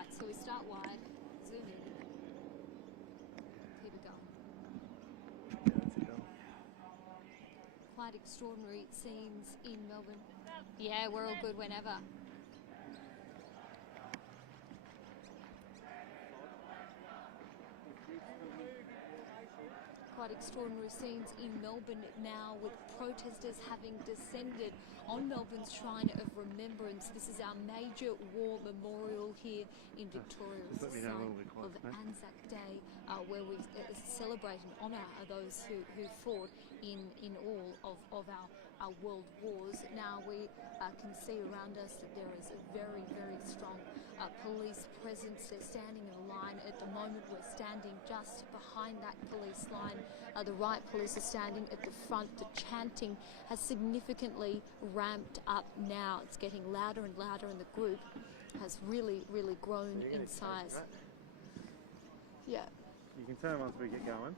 Alright, so we start wide, zoom in, keep it going. Yeah, that's it done. Quite extraordinary scenes in Melbourne. Yeah, we're all good whenever. Quite extraordinary scenes in Melbourne now, with protesters having descended on Melbourne's Shrine of Remembrance. This is our major war memorial here in Victoria. It's a sign of Anzac Day, where we celebrate and honour those who fought in all of our world wars. Now we can see around us that there is a very, very strong police presence. They're standing in a line at the moment. We're standing just behind that police line. The right police are standing at the front. The chanting has significantly ramped up now. It's getting louder and louder, and the group has really, really grown in size. Yeah. You can turn once we get going.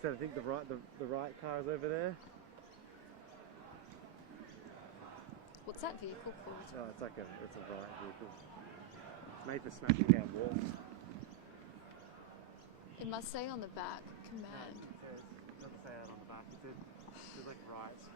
So I think the right car is over there. What's that vehicle called? Oh, it's a right vehicle. It's made for smashing down walls. It must say on the back, command. It doesn't say that on the back. It says like rights.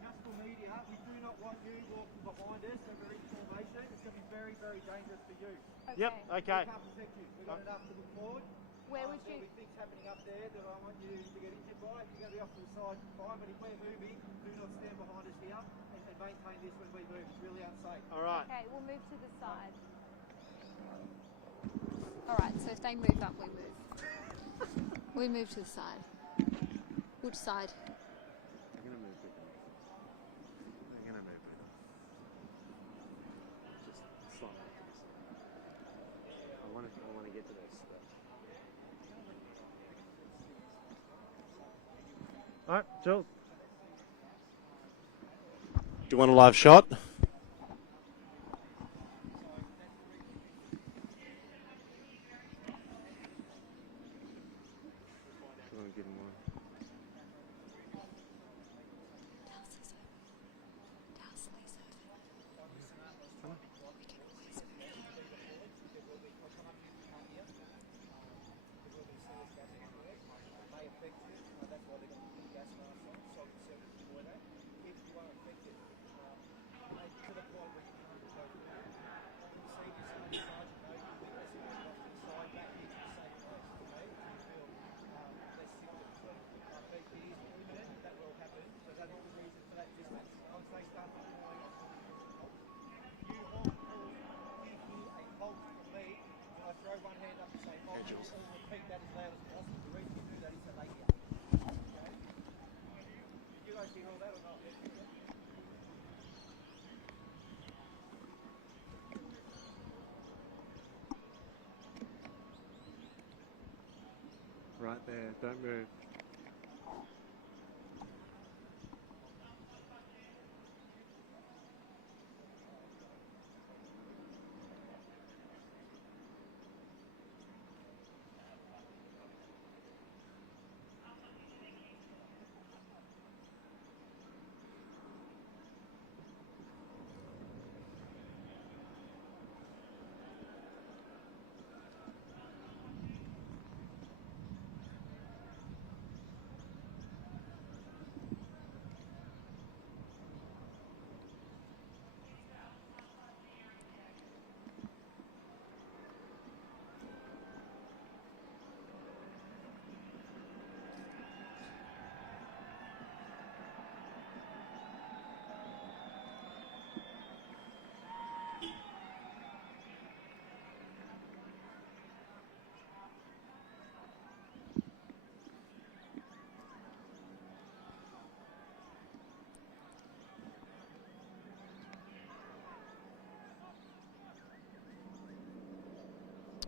Council media, we do not want you walking behind us and we're in formation. It's going to be very, very dangerous for you. Okay. Yep, okay. We can't protect you. We've got enough to look forward. Where would There'll you... be things happening up there that I want you to get injured by. If you're going to be off to the side, fine. But if we're moving, do not stand behind us here and maintain this when we move. It's really unsafe. All right. Okay, we'll move to the side. Alright, so if they move up, we move. We move to the side. Which side? I'm going to move with them. I'm going to move with them. Just slightly to the side. I want to get to this. All right, Jules. Do you want a live shot? Give him one. Right there, don't move.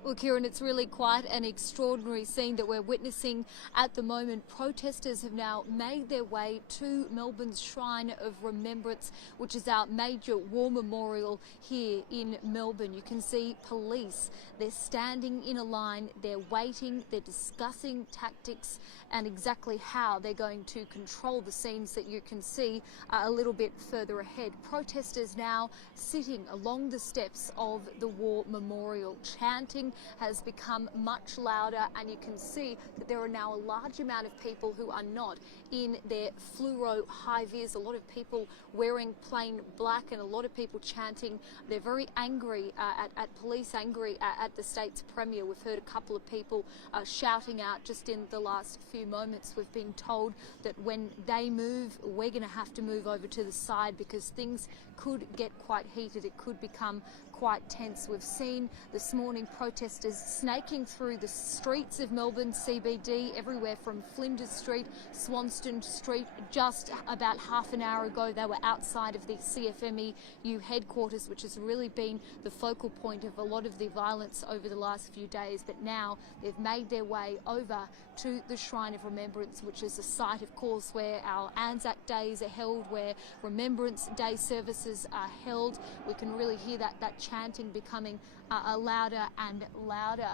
Well, Kieran, it's really quite an extraordinary scene that we're witnessing at the moment. Protesters have now made their way to Melbourne's Shrine of Remembrance, which is our major war memorial here in Melbourne. You can see police. They're standing in a line, they're waiting, they're discussing tactics and exactly how they're going to control the scenes that you can see a little bit further ahead. Protesters now sitting along the steps of the war memorial. Chanting has become much louder, and you can see that there are now a large amount of people who are not in their fluoro high-vis. A lot of people wearing plain black and a lot of people chanting. They're very angry at police, angry at the state's premier. We've heard a couple of people shouting out just in the last few moments. We've been told that when they move, we're going to have to move over to the side because things could get quite heated. It could become quite tense. We've seen this morning protesters snaking through the streets of Melbourne CBD, everywhere from Flinders Street, Swanston Street. Just about half an hour ago, they were outside of the CFMEU headquarters, which has really been the focal point of a lot of the violence over the last few days. But now they've made their way over to the Shrine of Remembrance, which is a site, of course, where our Anzac Days are held, where Remembrance Day services are held. We can really hear that chanting becoming louder and louder.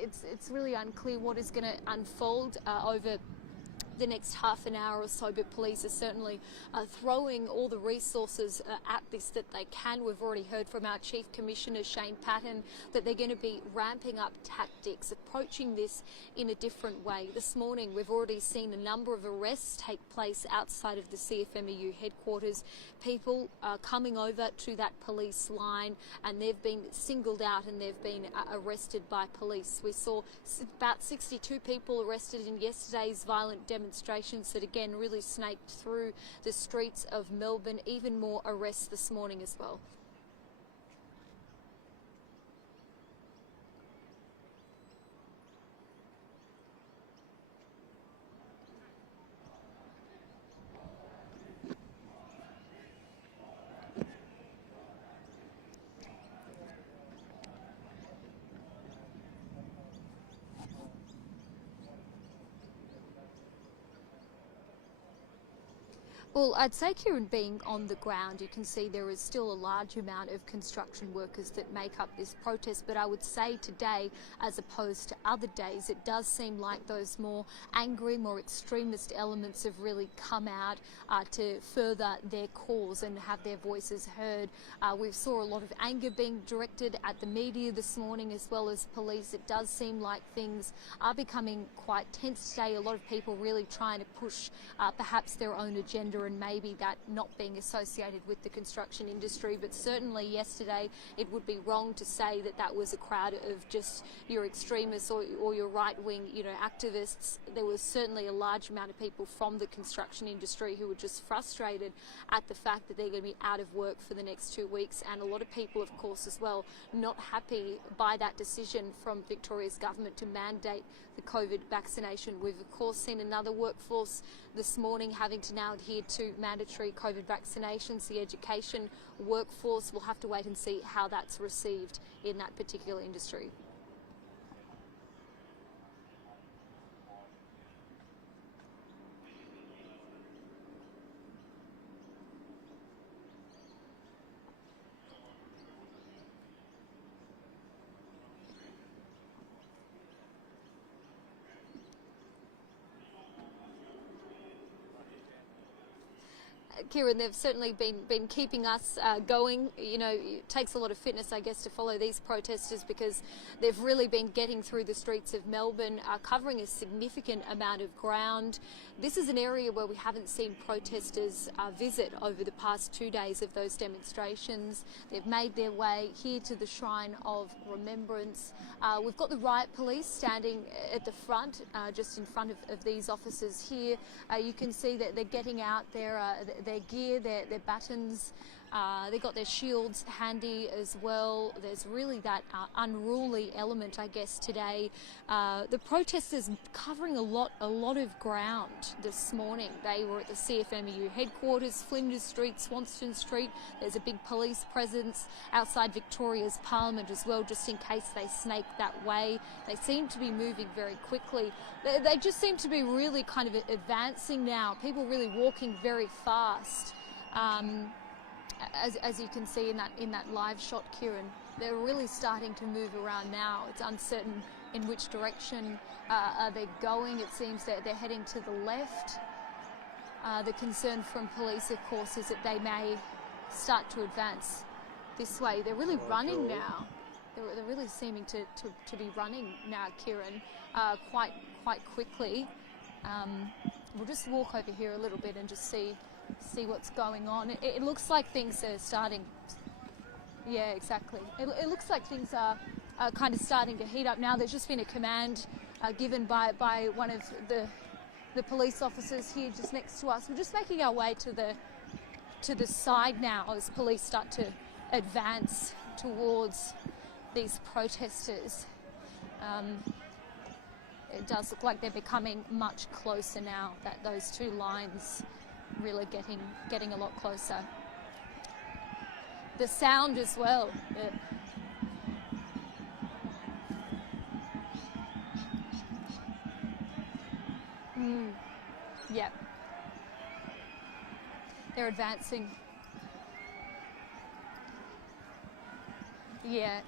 It's really unclear what is going to unfold over the next half an hour or so, but police are certainly throwing all the resources at this that they can. We've already heard from our Chief Commissioner, Shane Patton, that they're going to be ramping up tactics, approaching this in a different way. This morning, we've already seen a number of arrests take place outside of the CFMEU headquarters. People coming over to that police line, and they've been singled out and they've been arrested by police. We saw about 62 people arrested in yesterday's violent demonstrations that again really snaked through the streets of Melbourne. Even more arrests this morning as well. Well, I'd say, Kieran, being on the ground, you can see there is still a large amount of construction workers that make up this protest. But I would say today, as opposed to other days, it does seem like those more angry, more extremist elements have really come out to further their cause and have their voices heard. We saw a lot of anger being directed at the media this morning as well as police. It does seem like things are becoming quite tense today. A lot of people really trying to push perhaps their own agenda, and maybe that not being associated with the construction industry. But certainly yesterday it would be wrong to say that that was a crowd of just your extremists or your right-wing, activists. There was certainly a large amount of people from the construction industry who were just frustrated at the fact that they're going to be out of work for the next 2 weeks, and a lot of people, of course, as well, not happy by that decision from Victoria's government to mandate the COVID vaccination. We've, of course, seen another workforce this morning having to now adhere to mandatory COVID vaccinations. The education workforce will have to wait and see how that's received in that particular industry. Kieran, they've certainly been keeping us going. It takes a lot of fitness, I guess, to follow these protesters because they've really been getting through the streets of Melbourne, covering a significant amount of ground. This is an area where we haven't seen protesters visit over the past 2 days of those demonstrations. They've made their way here to the Shrine of Remembrance. We've got the riot police standing at the front, just in front of these officers here. You can see that they're getting out their gear, their batons, They got their shields handy as well. There's really that unruly element, I guess, today. The protesters covering a lot of ground this morning. They were at the CFMEU headquarters, Flinders Street, Swanston Street. There's a big police presence outside Victoria's Parliament as well, just in case they snake that way. They seem to be moving very quickly. They just seem to be really kind of advancing now. People really walking very fast. As you can see in that live shot, Kieran, they're really starting to move around now. It's uncertain in which direction are they going. It seems that they're heading to the left. The concern from police, of course, is that they may start to advance this way. They're really running now. They're really seeming to be running now, Kieran, quite quickly. We'll just walk over here a little bit and just see what's going on. It looks like things are starting. Yeah, exactly. It looks like things are kind of starting to heat up now. There's just been a command given by one of the police officers here just next to us. We're just making our way to the side now as police start to advance towards these protesters. It does look like they're becoming much closer now, that those two lines really getting a lot closer. The sound as well. Yep. They're advancing. Yeah,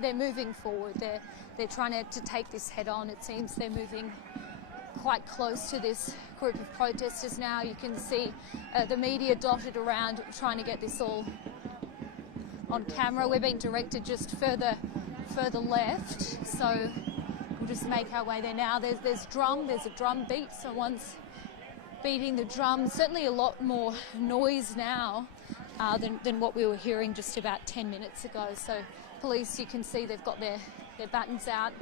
they're moving forward. They're trying to take this head on. It seems they're moving quite close to this group of protesters now. You can see the media dotted around trying to get this all on camera. We're being directed just further left, so we'll just make our way there now. There's a drum beat. Someone's beating the drum. Certainly a lot more noise now than what we were hearing just about 10 minutes ago. So police, you can see they've got their batons out.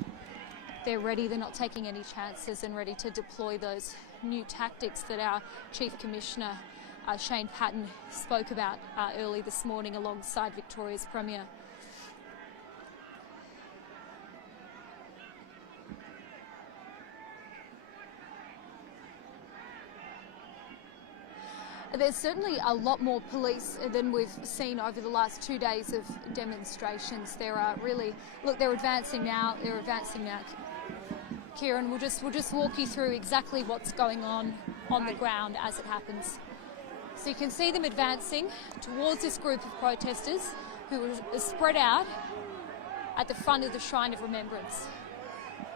They're ready. They're not taking any chances and ready to deploy those new tactics that our Chief Commissioner, Shane Patton, spoke about early this morning alongside Victoria's Premier. There's certainly a lot more police than we've seen over the last 2 days of demonstrations. There are really, look, they're advancing now. Kieran, we'll just walk you through exactly what's going on the ground as it happens. So you can see them advancing towards this group of protesters who are spread out at the front of the Shrine of Remembrance.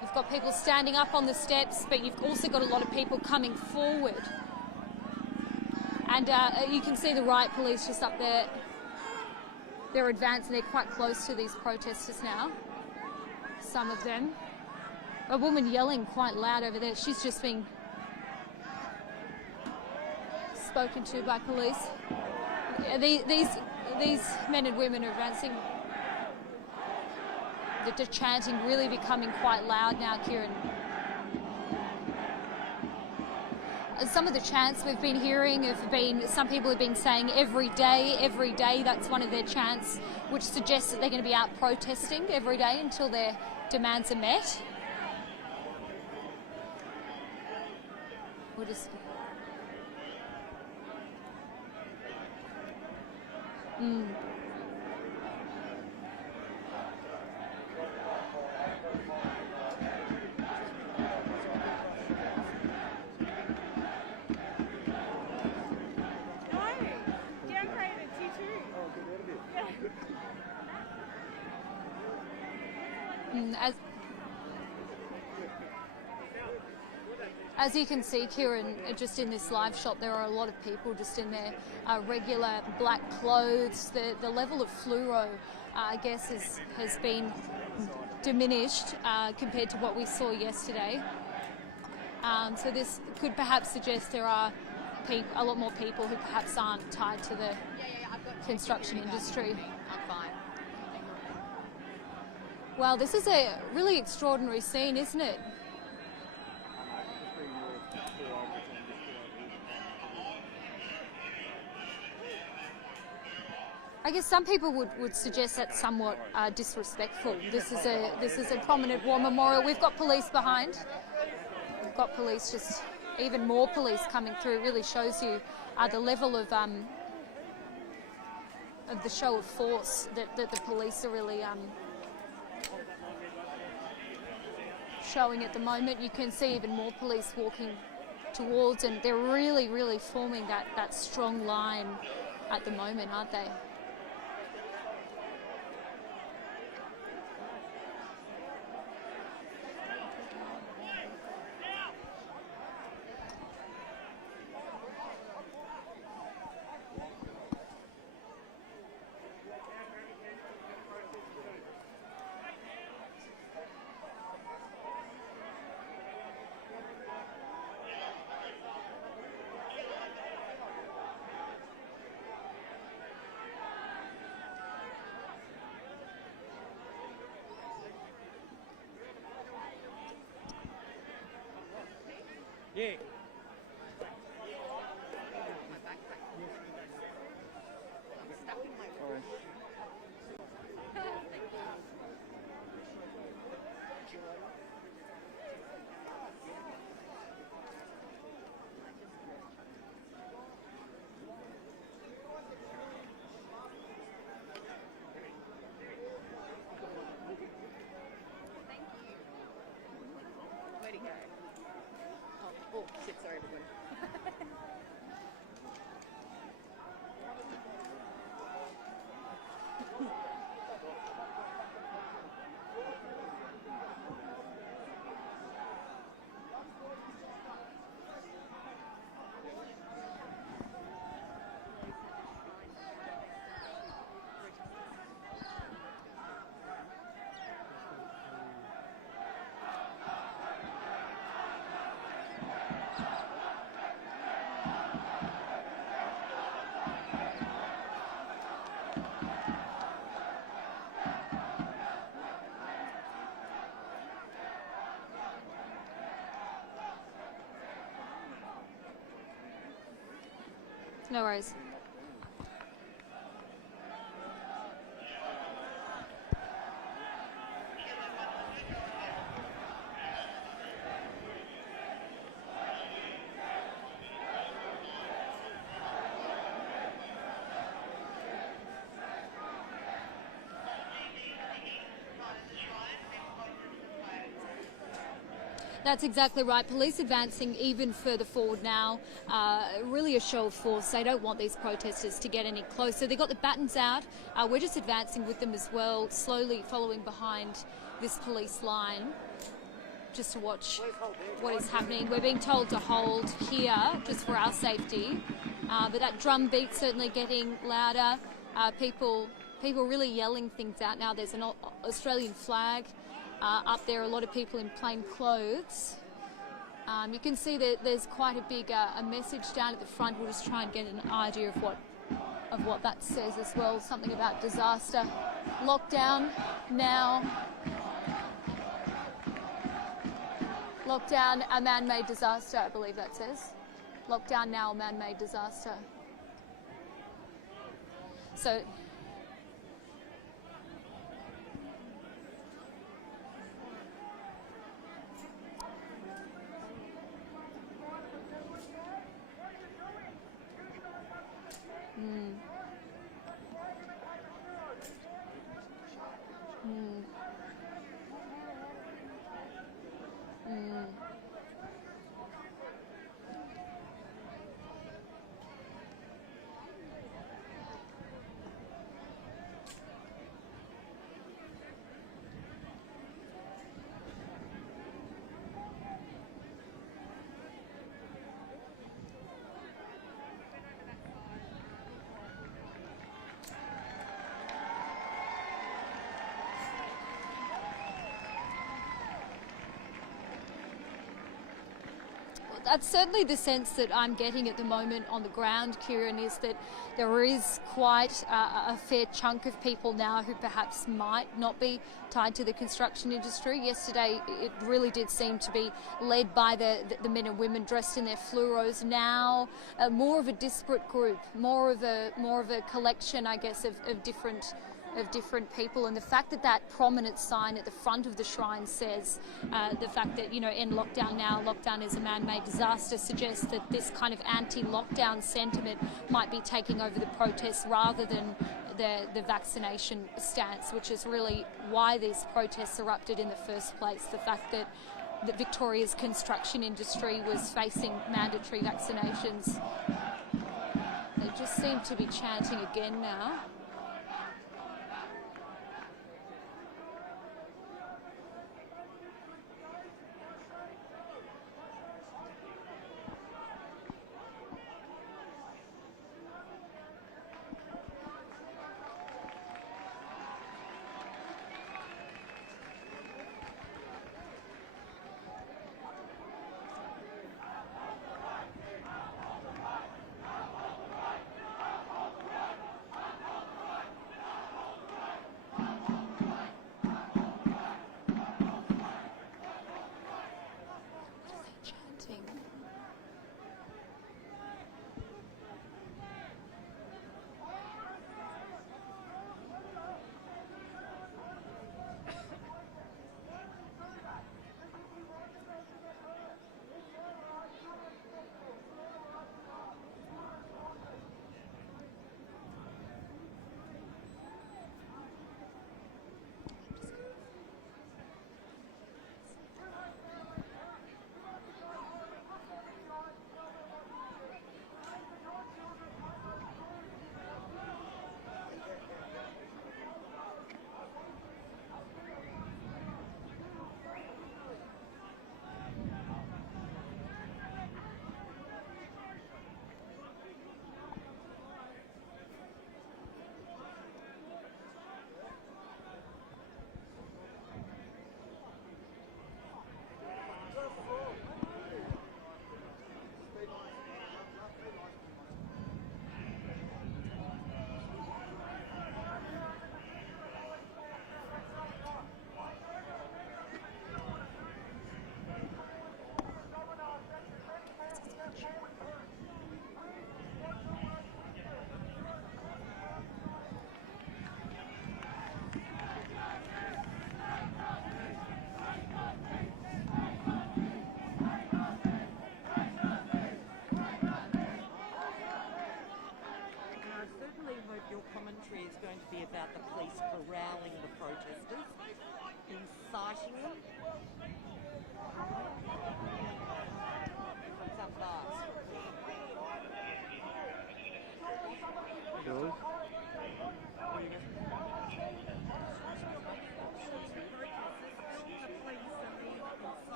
You've got people standing up on the steps, but you've also got a lot of people coming forward. And you can see the riot police just up there. They're advancing. They're quite close to these protesters now. Some of them. A woman yelling quite loud over there. She's just being spoken to by police. These men and women are advancing. The chanting really becoming quite loud now, Kieran. Some of the chants we've been hearing have been, some people have been saying every day, that's one of their chants, which suggests that they're going to be out protesting every day until their demands are met. We'll just... As you can see, Kieran, just in this live shot, there are a lot of people just in their regular black clothes. The level of fluoro, I guess, has been diminished compared to what we saw yesterday. So this could perhaps suggest there are a lot more people who perhaps aren't tied to the construction industry. I'm fine. Well, this is a really extraordinary scene, isn't it? I guess some people would suggest that's somewhat disrespectful. This is a prominent war memorial. We've got police behind. We've got police, just even more police coming through. It really shows you the level of the show of force that the police are really showing at the moment. You can see even more police walking towards, and they're really, really forming that strong line at the moment, aren't they? Yeah. Where'd he go? Oh, shit, sorry everyone. No worries. That's exactly right. Police advancing even further forward now. Really a show of force. They don't want these protesters to get any closer. They've got the batons out. We're just advancing with them as well, slowly following behind this police line, just to watch what is happening. We're being told to hold here just for our safety. But that drum beat certainly getting louder. People really yelling things out now. There's an Australian flag up there, a lot of people in plain clothes. You can see that there's quite a big a message down at the front. We'll just try and get an idea of what that says as well. Something about disaster. Lockdown now. Lockdown, a man-made disaster, I believe that says. Lockdown now, a man-made disaster. So That's certainly the sense that I'm getting at the moment on the ground, Kieran, is that there is quite a fair chunk of people now who perhaps might not be tied to the construction industry. Yesterday, it really did seem to be led by the men and women dressed in their fluoros. Now, more of a disparate group, more of a collection, I guess, of different people, and the fact that that prominent sign at the front of the shrine says the fact that, end lockdown now, lockdown is a man-made disaster, suggests that this kind of anti-lockdown sentiment might be taking over the protests rather than the vaccination stance, which is really why these protests erupted in the first place. The fact that Victoria's construction industry was facing mandatory vaccinations. They just seem to be chanting again now.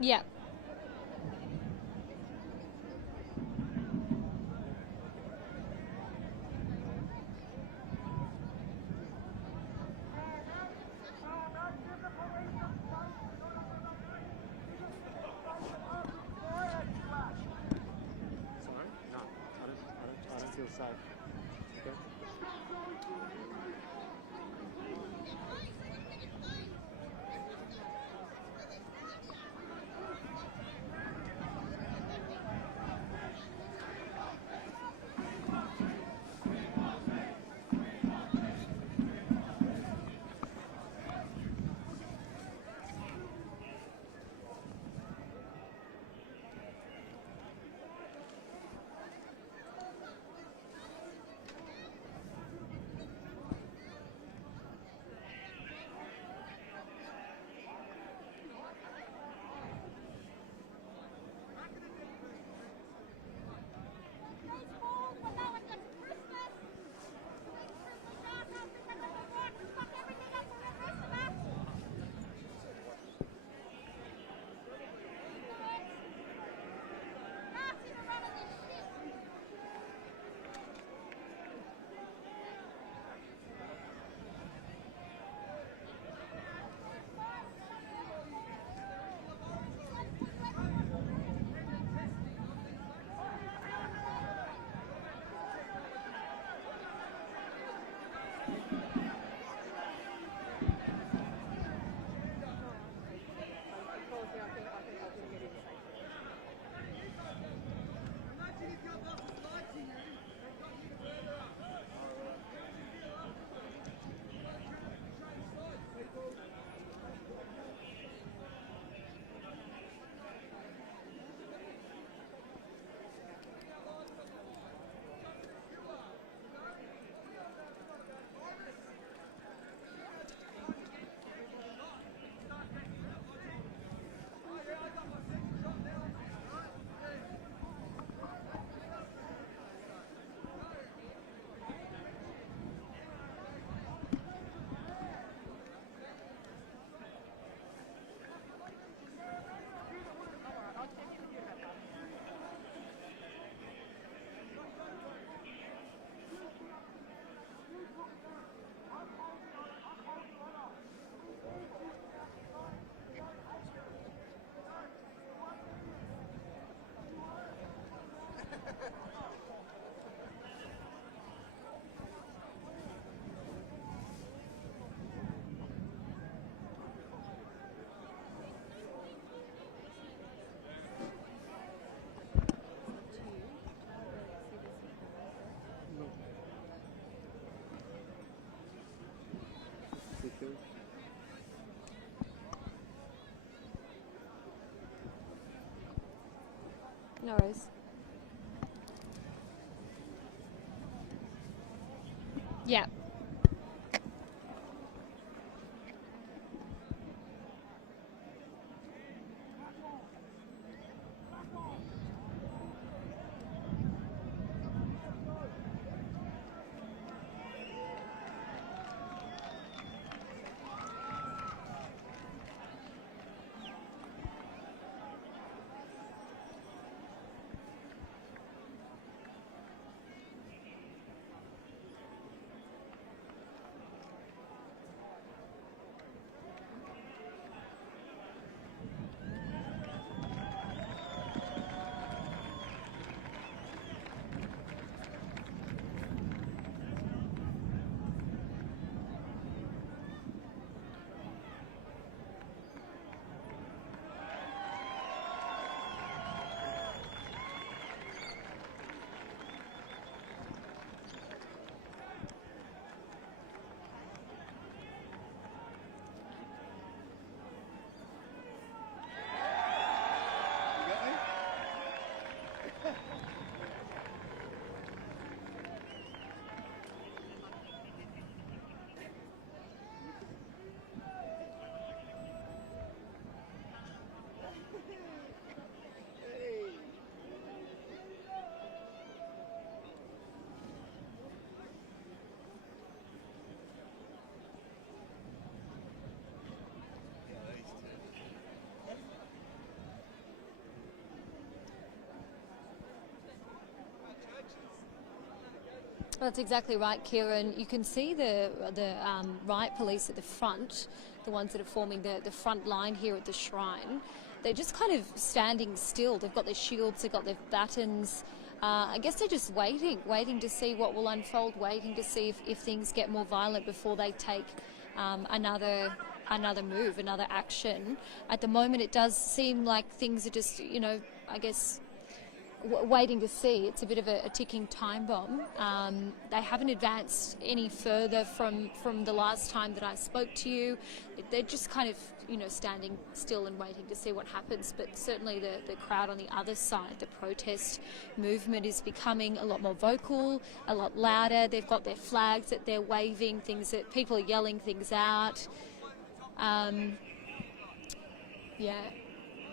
Yeah. Sorry? No, I don't feel safe. Okay. No worries. Yeah. That's exactly right, Kieran. You can see the riot police at the front, the ones that are forming the front line here at the shrine. They're just kind of standing still. They've got their shields, they've got their batons. I guess they're just waiting to see what will unfold, waiting to see if things get more violent before they take another move, another action. At the moment, it does seem like things are just, I guess, waiting to see. It's a bit of a ticking time bomb. They haven't advanced any further from the last time that I spoke to you. They're just kind of, standing still and waiting to see what happens. But certainly the crowd on the other side, the protest movement, is becoming a lot more vocal, a lot louder. They've got their flags that they're waving, things that people are yelling things out.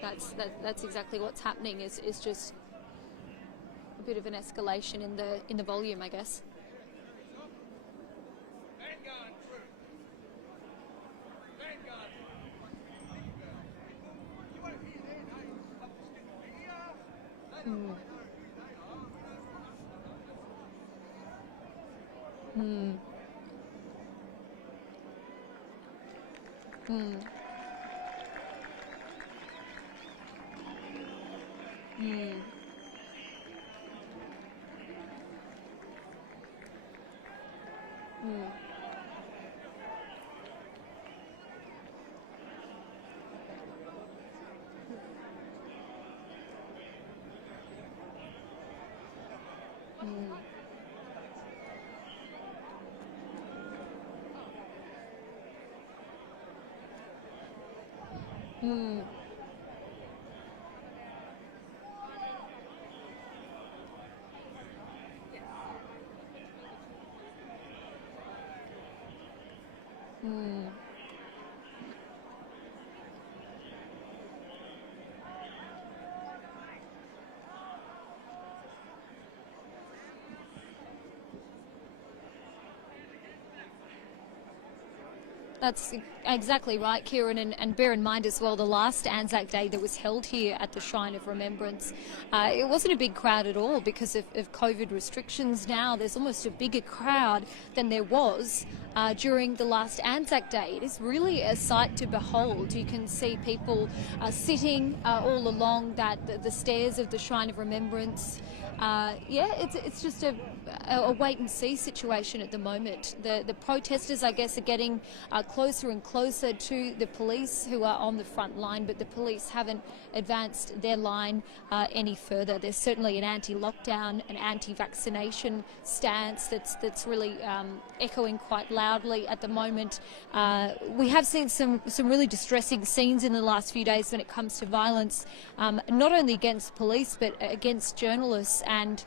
That's exactly what's happening. Is just a bit of an escalation in the volume, I guess. That's exactly right, Kieran, and bear in mind as well, the last Anzac Day that was held here at the Shrine of Remembrance, it wasn't a big crowd at all because of COVID restrictions. Now there's almost a bigger crowd than there was during the last Anzac Day. It is really a sight to behold. You can see people sitting all along the stairs of the Shrine of Remembrance. It's just a wait and see situation at the moment. The protesters, I guess, are getting closer and closer to the police who are on the front line, but the police haven't advanced their line any further. There's certainly an anti-lockdown, an anti-vaccination stance that's really echoing quite loudly at the moment. We have seen some really distressing scenes in the last few days when it comes to violence, not only against police but against journalists. And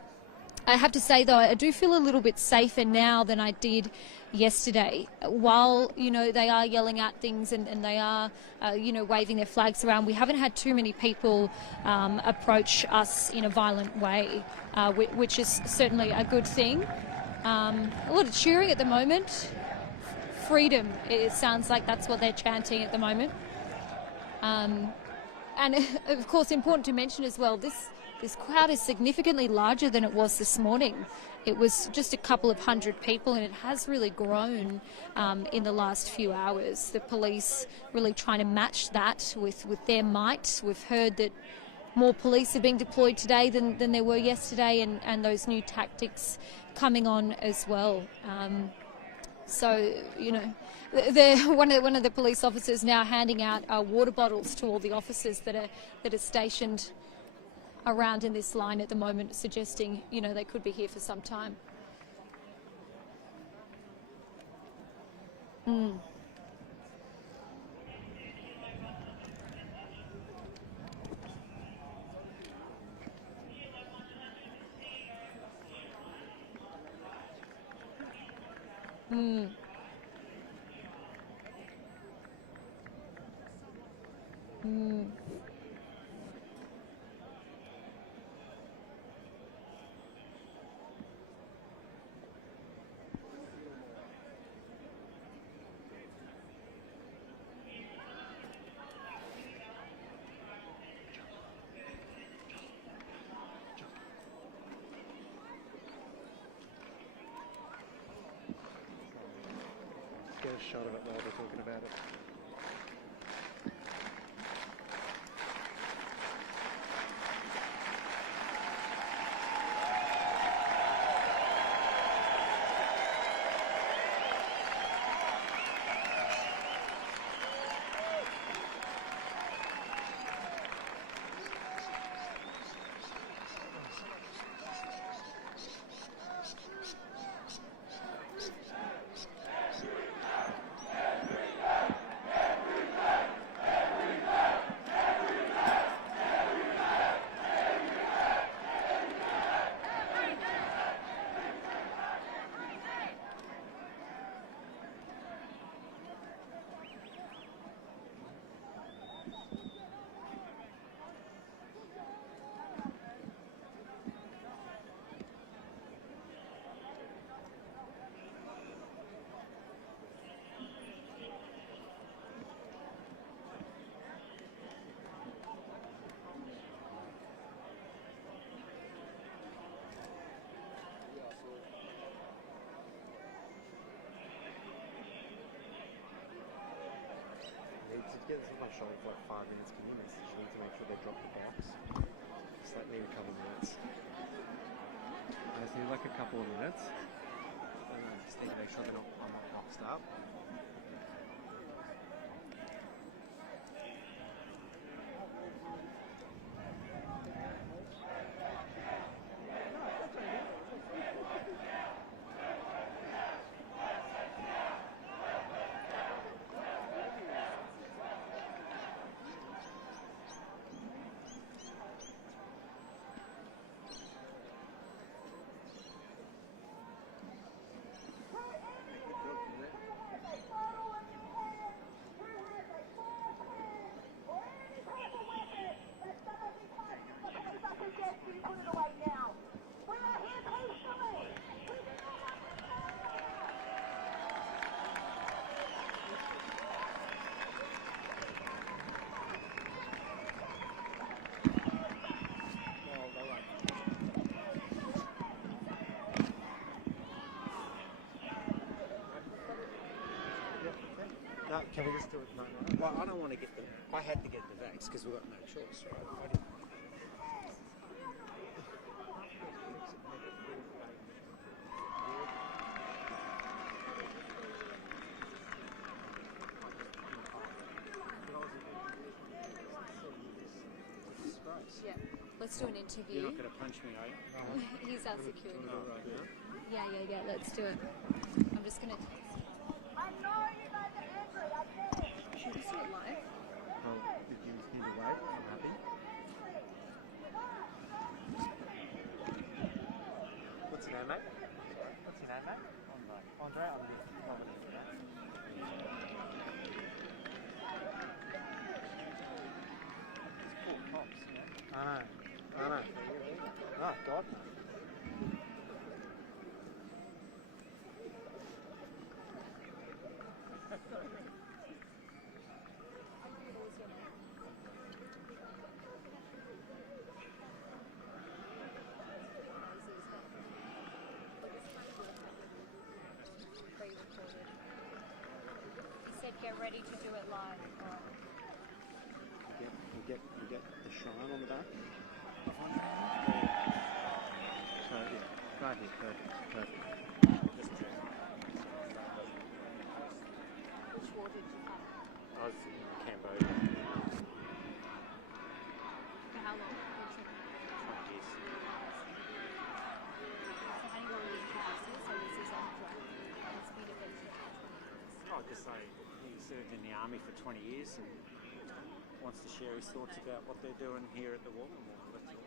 I have to say, though, I do feel a little bit safer now than I did yesterday. While, they are yelling out things and they are, waving their flags around, we haven't had too many people approach us in a violent way, which is certainly a good thing. A lot of cheering at the moment. Freedom, it sounds like that's what they're chanting at the moment. And, of course, important to mention as well, this crowd is significantly larger than it was this morning. It was just a couple of hundred people, and it has really grown in the last few hours. The police really trying to match that with their might. We've heard that more police are being deployed today than there were yesterday, and those new tactics coming on as well. One of the police officers now handing out water bottles to all the officers that are stationed around in this line at the moment, suggesting, they could be here for some time. a shot of it while we're talking about it. To get this on my shoulder for like 5 minutes, can you message me to make sure they drop the box? Just like maybe a couple of minutes. I just need like a couple of minutes. And I just need to make sure I'm not boxed up. No, can we just do it? No. Well, I don't want to get the. I had to get the vax because we've got no choice, right? Yeah. Let's do an interview. You're not going to punch me, are you? He's our security. Oh, right, yeah. Yeah. Let's do it. I'm just gonna. Should we see it live? Well, did you hear the wave? I'm happy. What's your name, mate? What's your name, mate? Andre. Andre, I'm the It's poor cops, yeah? I know. Oh, God. Get ready to do it live. You get the shrine on the back. So yeah, right here, perfect. Which war did you come? I was in Cambodia. For how long? 20 years. So how do you want to introduce this? So this is on track. It's been a bit. I'll just say he served in the army for 20 years and wants to share his thoughts about what they're doing here at the war memorial. That's all.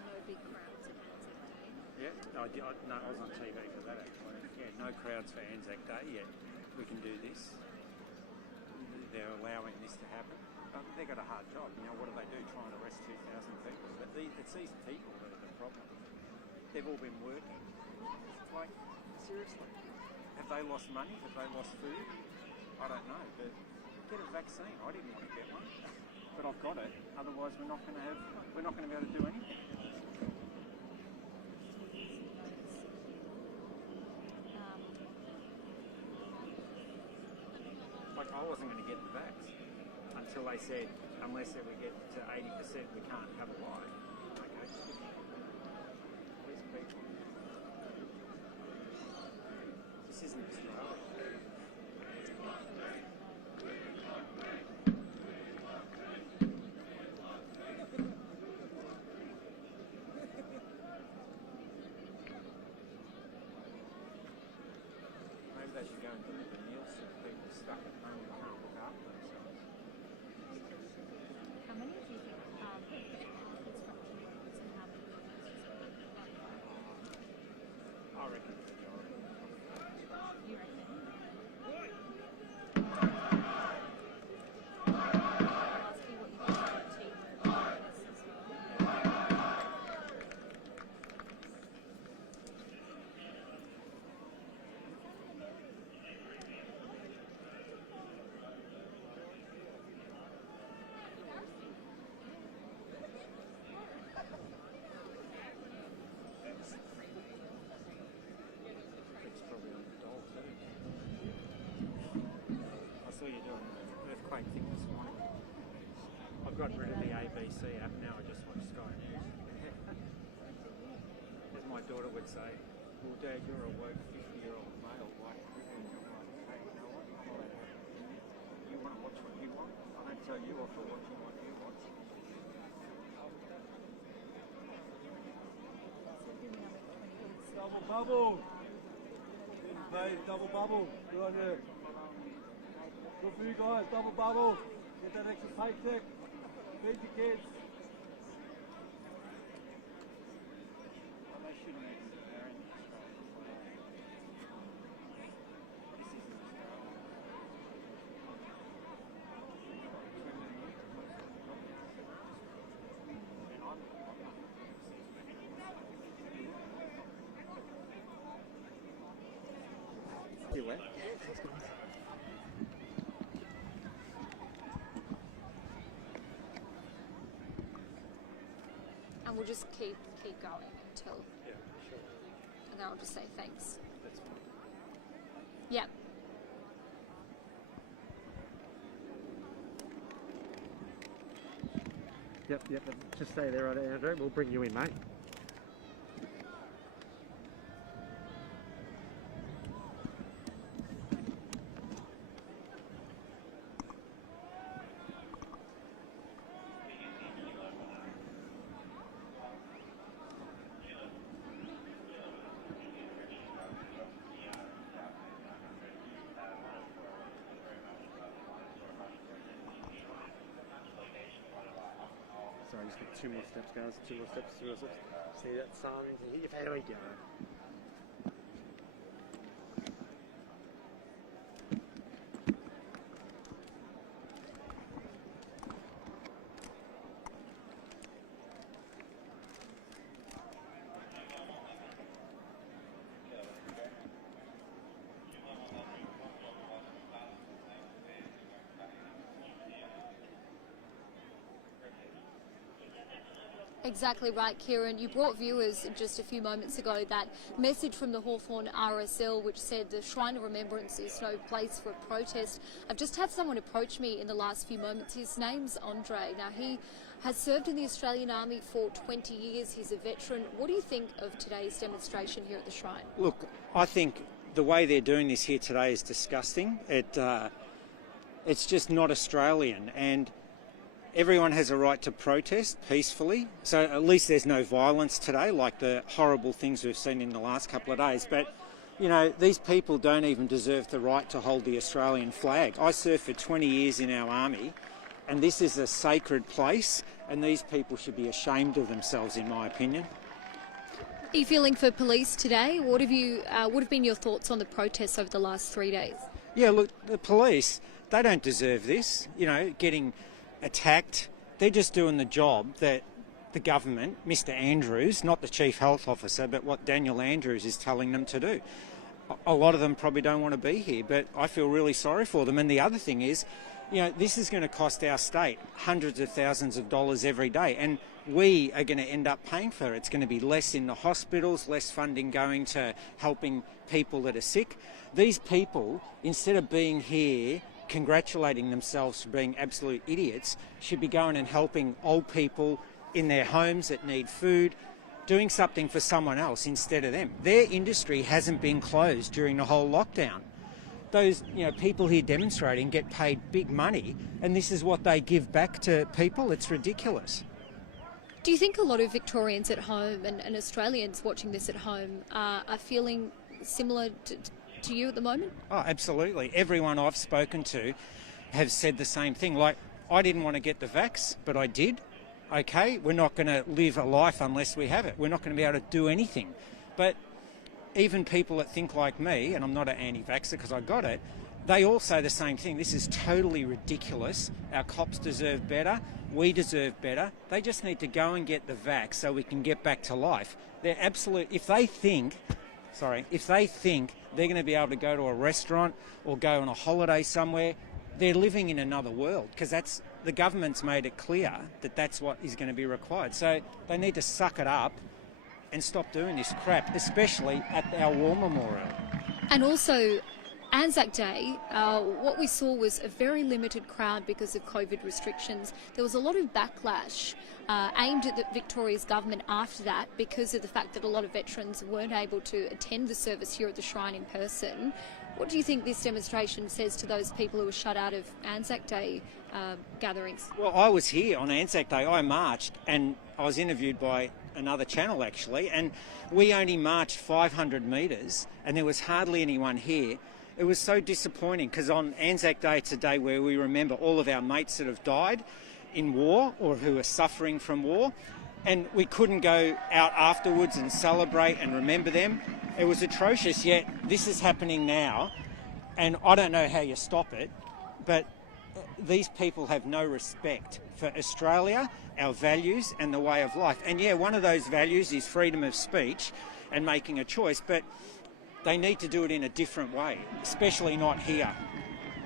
No big crowds at Anzac Day. Yeah, no, I was on TV for that actually. Yeah, no crowds for Anzac Day yet. We can do this. They're allowing this to happen. They've got a hard job. You know, what do? Trying to arrest 2,000 people. But it's these people that are the problem. They've all been working. Like, seriously. Have they lost money? Have they lost food? I don't know, but get a vaccine. I didn't want to get one, but I've got it. Otherwise, we're not going to be able to do anything. Like, I wasn't going to get the vax until they said, unless we get to 80%, we can't have a life. Okay. These people. This isn't Australia. Maybe they should go and deliver meals to people stuck at home who can't look after themselves. How many do you think it's from Kiwis and how many I reckon the majority. you reckon? Ask you what you think of the team protests as well. It's probably on the dole too. I saw you doing the earthquake thing this morning. I've got rid of the ABC app now, I just watch Sky News. As my daughter would say, well, Dad, you're a woke 50-year-old male, why are you doing your life? Hey, you know what? I'm allowed to have an opinion. You want to watch what you want. I don't tell you off for watching what you watch. Double bubble. Play double bubble. Good on you. Good for you guys. Double bubble. Get that extra paycheck. Feed your kids. Well, they shouldn't even be wearing the Australian flag. This isn't Australia. And I'm You wet? And we'll just keep going until, Yeah, sure. and then I'll just say thanks. That's fine. Yeah. Yep. Just stay there, right, Andrew. We'll bring you in, mate. Sorry, just got 2 more steps, guys. 2 more steps, 2 more steps. See that sun? There we go. Exactly right, Kieran. You brought viewers just a few moments ago that message from the Hawthorn RSL which said the Shrine of Remembrance is no place for protest. I've just had someone approach me in the last few moments. His name's Andre. Now, he has served in the Australian Army for 20 years. He's a veteran. What do you think of today's demonstration here at the Shrine? Look, I think the way they're doing this here today is disgusting. It's just not Australian, and everyone has a right to protest peacefully, so at least there's no violence today, like the horrible things we've seen in the last couple of days. But, you know, these people don't even deserve the right to hold the Australian flag. I served for 20 years in our army, and this is a sacred place, and these people should be ashamed of themselves, in my opinion. Are you feeling for police today? What have been your thoughts on the protests over the last 3 days? Yeah, look, the police, they don't deserve this, you know, getting attacked. They're just doing the job that the government, Mr. Andrews, not the Chief Health Officer, but what Daniel Andrews is telling them to do. a lot of them probably don't want to be here, but I feel really sorry for them. And the other thing is, this is going to cost our state hundreds of thousands of dollars every day, and we are going to end up paying for it. It's going to be less in the hospitals, less funding going to helping people that are sick. These people, instead of being here congratulating themselves for being absolute idiots, should be going and helping old people in their homes that need food, doing something for someone else instead of them. Their industry hasn't been closed during the whole lockdown. Those people here demonstrating get paid big money, and this is what they give back to people. It's ridiculous. Do you think a lot of Victorians at home and Australians watching this at home are feeling similar to you at the moment? Oh, absolutely. Everyone I've spoken to have said the same thing. Like, I didn't want to get the vax, but I did. Okay, we're not going to live a life unless we have it. We're not going to be able to do anything. But even people that think like me, and I'm not an anti-vaxxer because I got it, they all say the same thing. This is totally ridiculous. Our cops deserve better. We deserve better. They just need to go and get the vax so we can get back to life. They're absolute. If they think they're going to be able to go to a restaurant or go on a holiday somewhere, they're living in another world, because the government's made it clear that that's what is going to be required. So they need to suck it up and stop doing this crap, especially at our war memorial. And also, Anzac Day, what we saw was a very limited crowd because of COVID restrictions. There was a lot of backlash aimed at Victoria's government after that because of the fact that a lot of veterans weren't able to attend the service here at the Shrine in person. What do you think this demonstration says to those people who were shut out of Anzac Day gatherings? Well, I was here on Anzac Day. I marched, and I was interviewed by another channel actually, and we only marched 500 metres and there was hardly anyone here. It was so disappointing, because on Anzac Day, it's a day where we remember all of our mates that have died in war or who are suffering from war, and we couldn't go out afterwards and celebrate and remember them. It was atrocious, yet this is happening now, and I don't know how you stop it, but these people have no respect for Australia, our values and the way of life. And yeah, one of those values is freedom of speech and making a choice, but they need to do it in a different way, especially not here.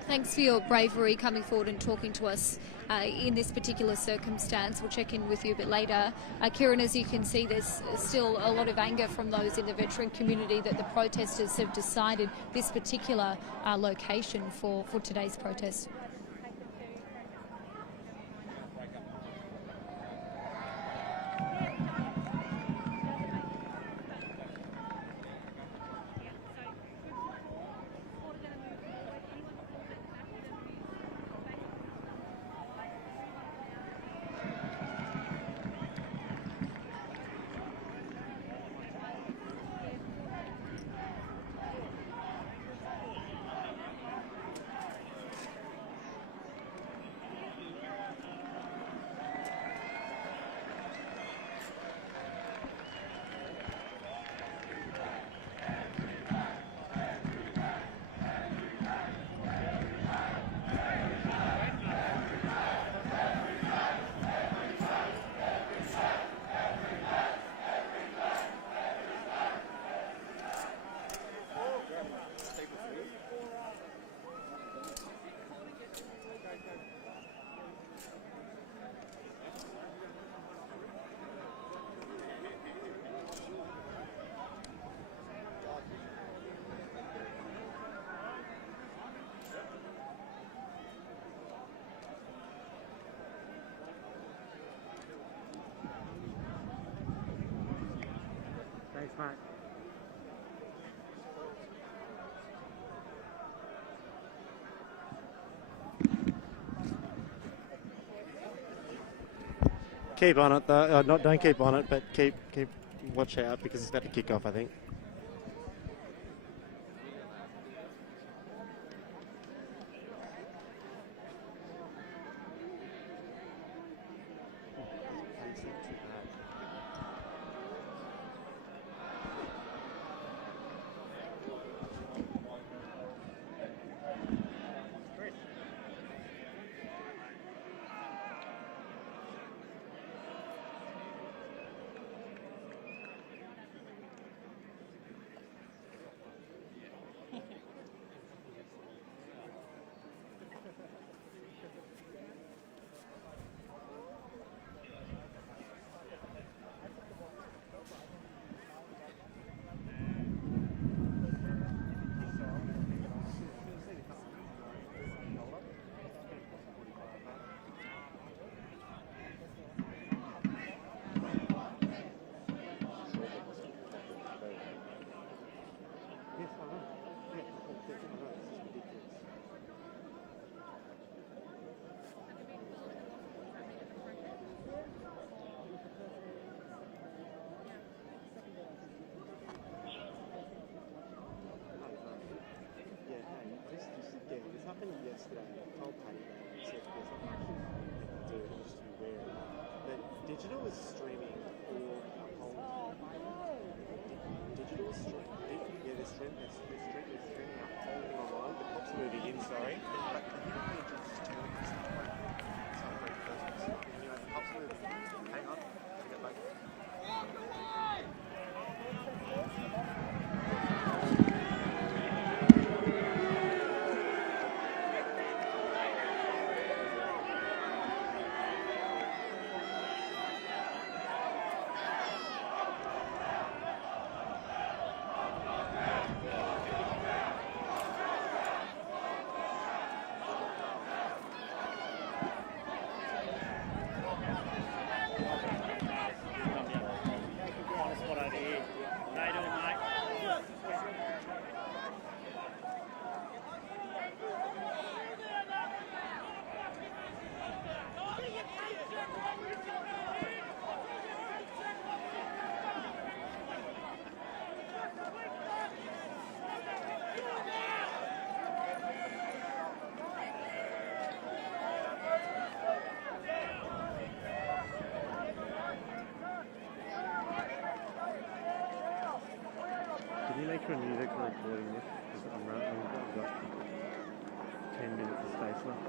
Thanks for your bravery coming forward and talking to us in this particular circumstance. We'll check in with you a bit later. Kieran, as you can see, there's still a lot of anger from those in the veteran community that the protesters have decided this particular location for today's protest. Thanks, mate. Keep on it, though. Don't keep on it, but keep watch out, because it's about to kick off, I think. Digital is streaming or digital is streaming. Yeah, they're streaming a whole thing online. The cops are moving in, sorry. But can you maybe just turn it this way? It's not very personal. Anyway, the cops are moving in. Hang on. I'll get back. Can you make sure music for recording this? Because I've got 10 minutes of space left.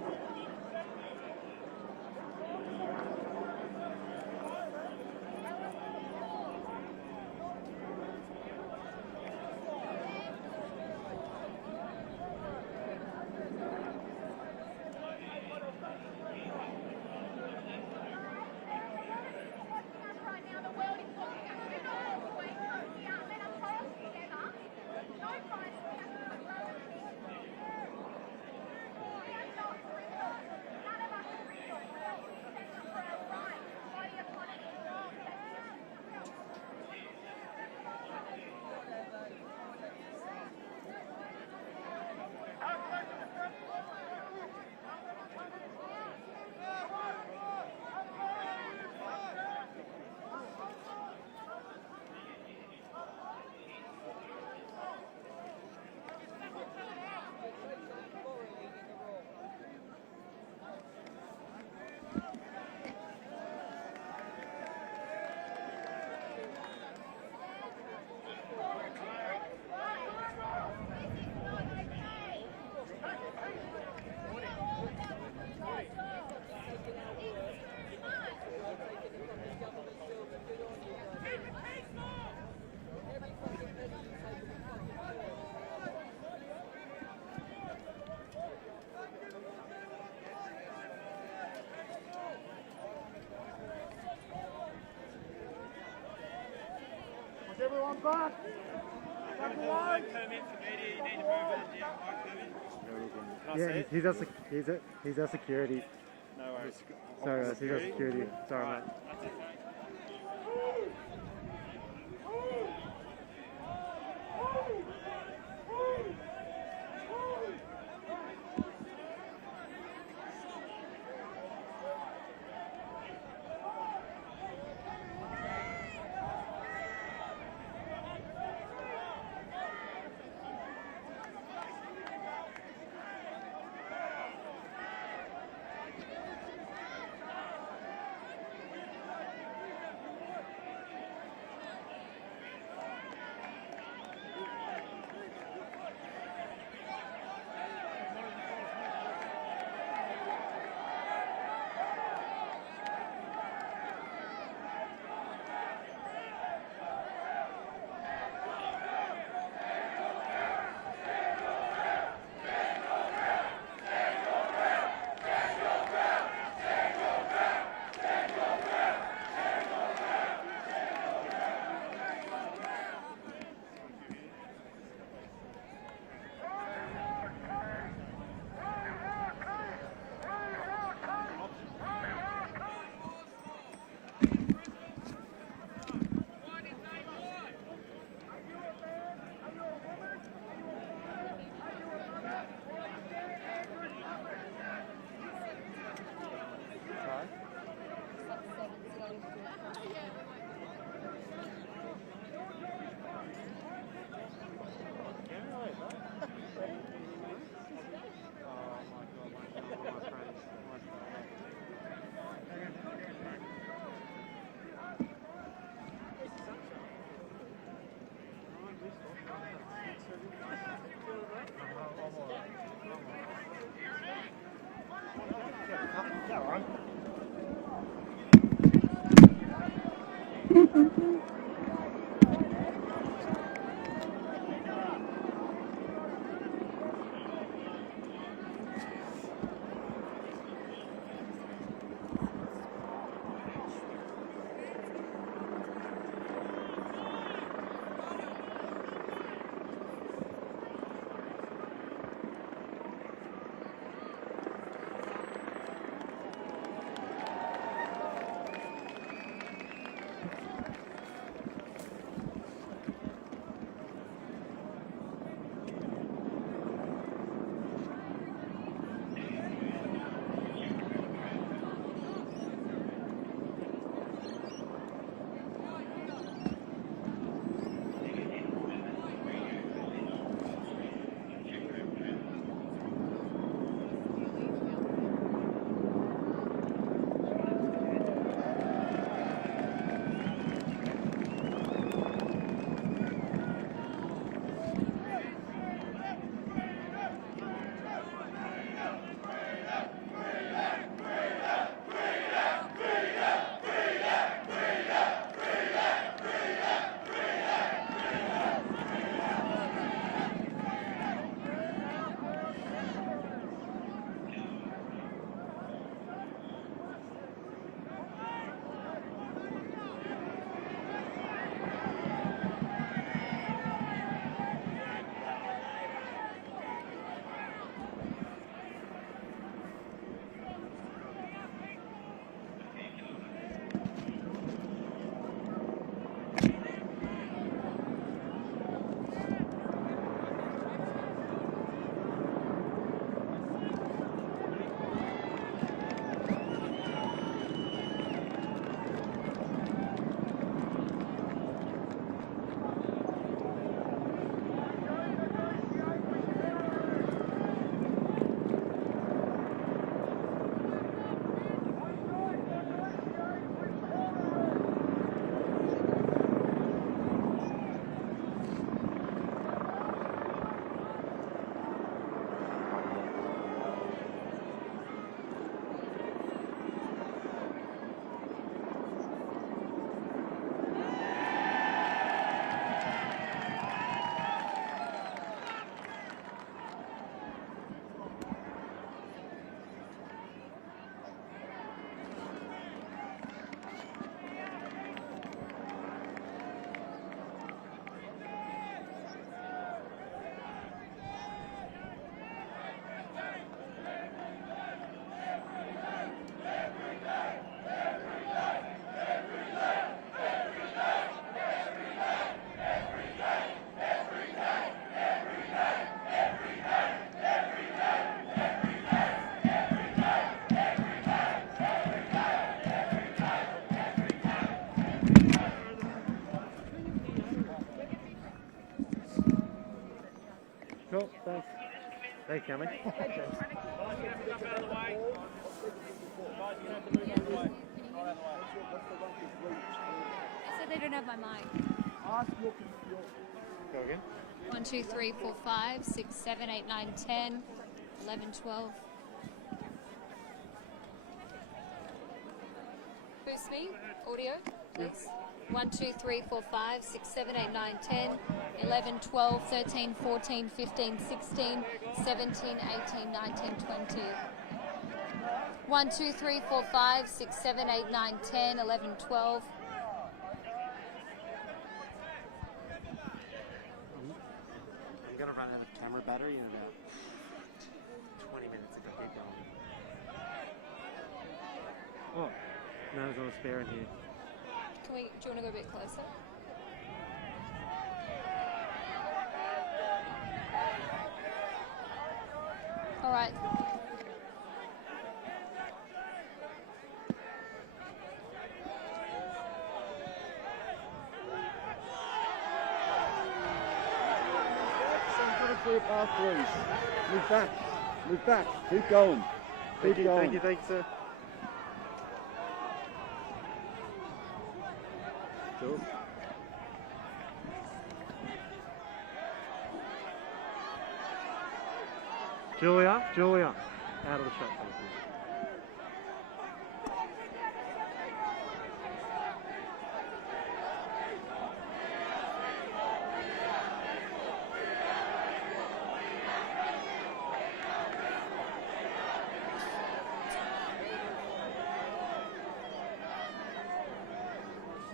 Everyone back! Back alive! Yeah, he's our security. No worries. Sorry, guys, he's our security. Sorry, mate. That's okay. coming. So they don't have my mic. Go again. 1, 2, 3, 4, 5, 6, 7, 8, 9, 10, 11, 12. Boost me, audio, please. 1, 2, 3, 4, 5, 6, 7, 8, 9, 10, 11, 12, 13, 14, 15, 16, 17, 18, 19, 20. 1, 2, 3, 4, 5, 6, 7, 8, 9, 10, 11, 12. I'm going to run out of camera battery in about 20 minutes if I keep going. Oh, no, there's not a spare in here. Do you want to go a bit closer? All right. Clear path, please. Move back. Move back. Keep going. Keep going. Thank you, sir. Jules? Julia, out of the shot, please.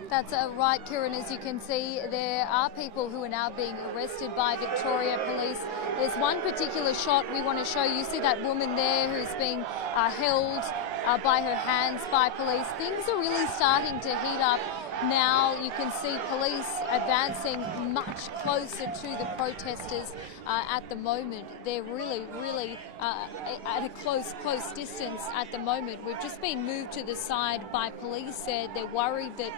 That's right, Kieran. As you can see, there are people who are now being arrested by Victoria Police. There's one particular shot we want to show you. See that woman there who's being held by her hands by police. Things are really starting to heat up now. You can see police advancing much closer to the protesters at the moment. They're really at a close distance at the moment. We've just been moved to the side by police. They're worried that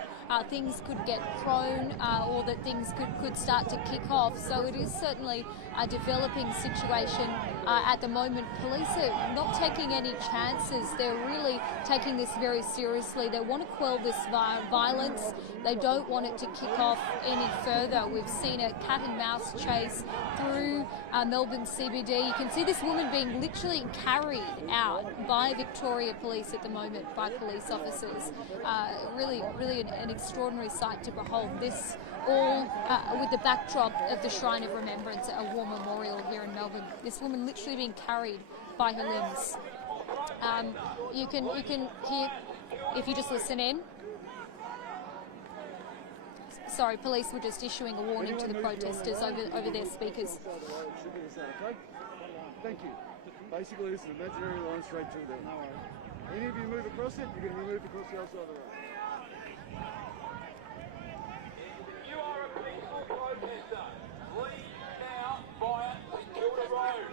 things could get thrown or that things could start to kick off. So it is certainly a developing situation at the moment. Police are not taking any chances. They're really taking this very seriously. They want to quell this violence. They don't want it to kick off any further. We've seen a cat and mouse chase through Melbourne CBD. You can see this woman being literally carried out by Victoria Police at the moment, by police officers. Really an extraordinary sight to behold. This all with the backdrop of the Shrine of Remembrance, a war memorial here in Melbourne. This woman literally being carried by her limbs. You can hear, if you just listen in. Sorry, police were just issuing a warning to the protesters over their speakers. Thank you. Basically, it's an imaginary line straight through there. No worries. Any of you move across it, you're going to be moved across the other side of the road. You are a peaceful protester. Leave now via St Kilda Road.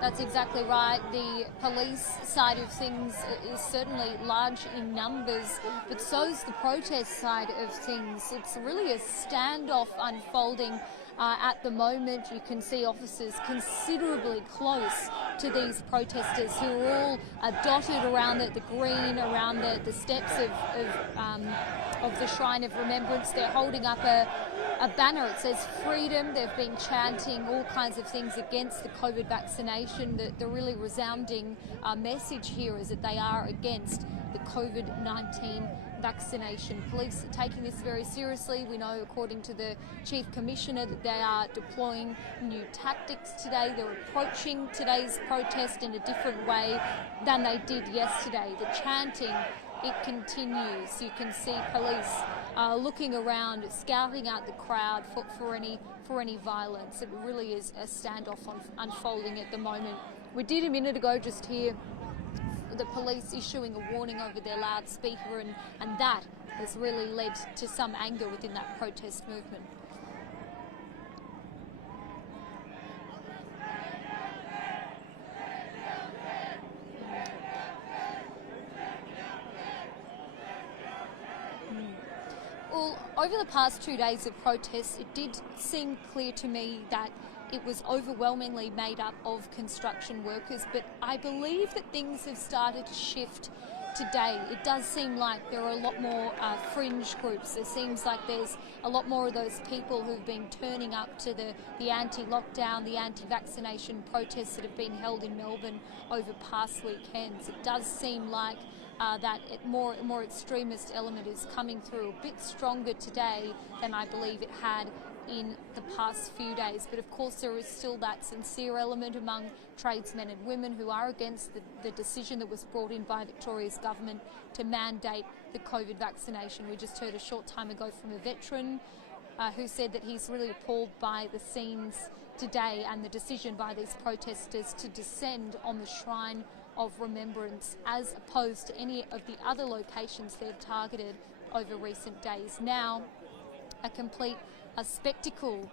That's exactly right. The police side of things is certainly large in numbers, but so's the protest side of things. It's really a standoff unfolding at the moment. You can see officers considerably close to these protesters who are all dotted around the green, around the steps of the Shrine of Remembrance. They're holding up a banner. It says freedom. They've been chanting all kinds of things against the COVID vaccination. The really resounding message here is that they are against the COVID-19 vaccination. Police are taking this very seriously. We know, according to the Chief Commissioner, that they are deploying new tactics today. They're approaching today's protest in a different way than they did yesterday. The chanting, it continues. You can see police looking around, scouting out the crowd for any violence. It really is a standoff unfolding at the moment. We did a minute ago just hear the police issuing a warning over their loudspeaker, and that has really led to some anger within that protest movement. Well, over the past 2 days of protests, it did seem clear to me that it was overwhelmingly made up of construction workers, but I believe that things have started to shift today. It does seem like there are a lot more fringe groups. It seems like there's a lot more of those people who've been turning up to the anti-lockdown, the anti-vaccination protests that have been held in Melbourne over past weekends. It does seem like that more extremist element is coming through a bit stronger today than I believe it had in the past few days. But of course there is still that sincere element among tradesmen and women who are against the decision that was brought in by Victoria's government to mandate the COVID vaccination. We just heard a short time ago from a veteran who said that he's really appalled by the scenes today and the decision by these protesters to descend on the Shrine of Remembrance as opposed to any of the other locations they've targeted over recent days. Now, a complete spectacle.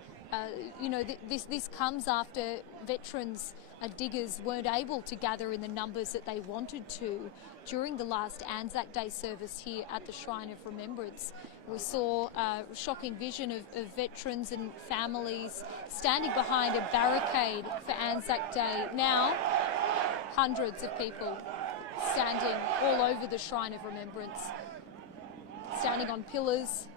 This comes after veterans, diggers weren't able to gather in the numbers that they wanted to during the last Anzac Day service here at the Shrine of Remembrance. We saw a shocking vision of veterans and families standing behind a barricade for Anzac Day. Now, hundreds of people standing all over the Shrine of Remembrance, standing on pillars.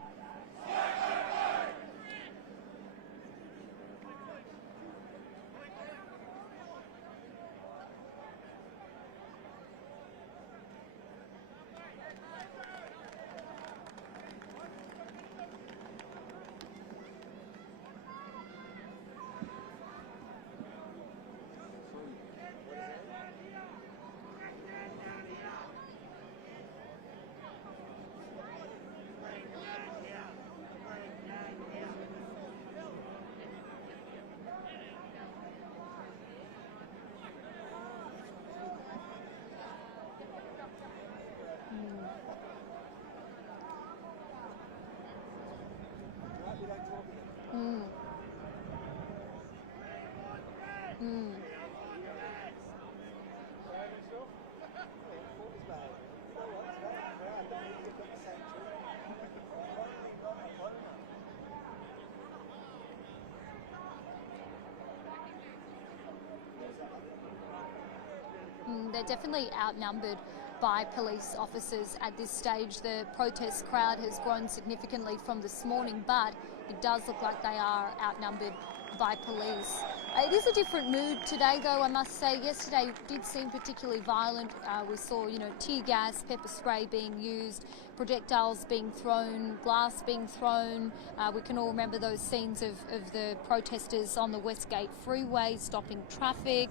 They're definitely outnumbered by police officers at this stage. The protest crowd has grown significantly from this morning, but it does look like they are outnumbered by police. It is a different mood today, though, I must say. Yesterday did seem particularly violent. We saw, tear gas, pepper spray being used, projectiles being thrown, glass being thrown. We can all remember those scenes of the protesters on the Westgate Freeway stopping traffic.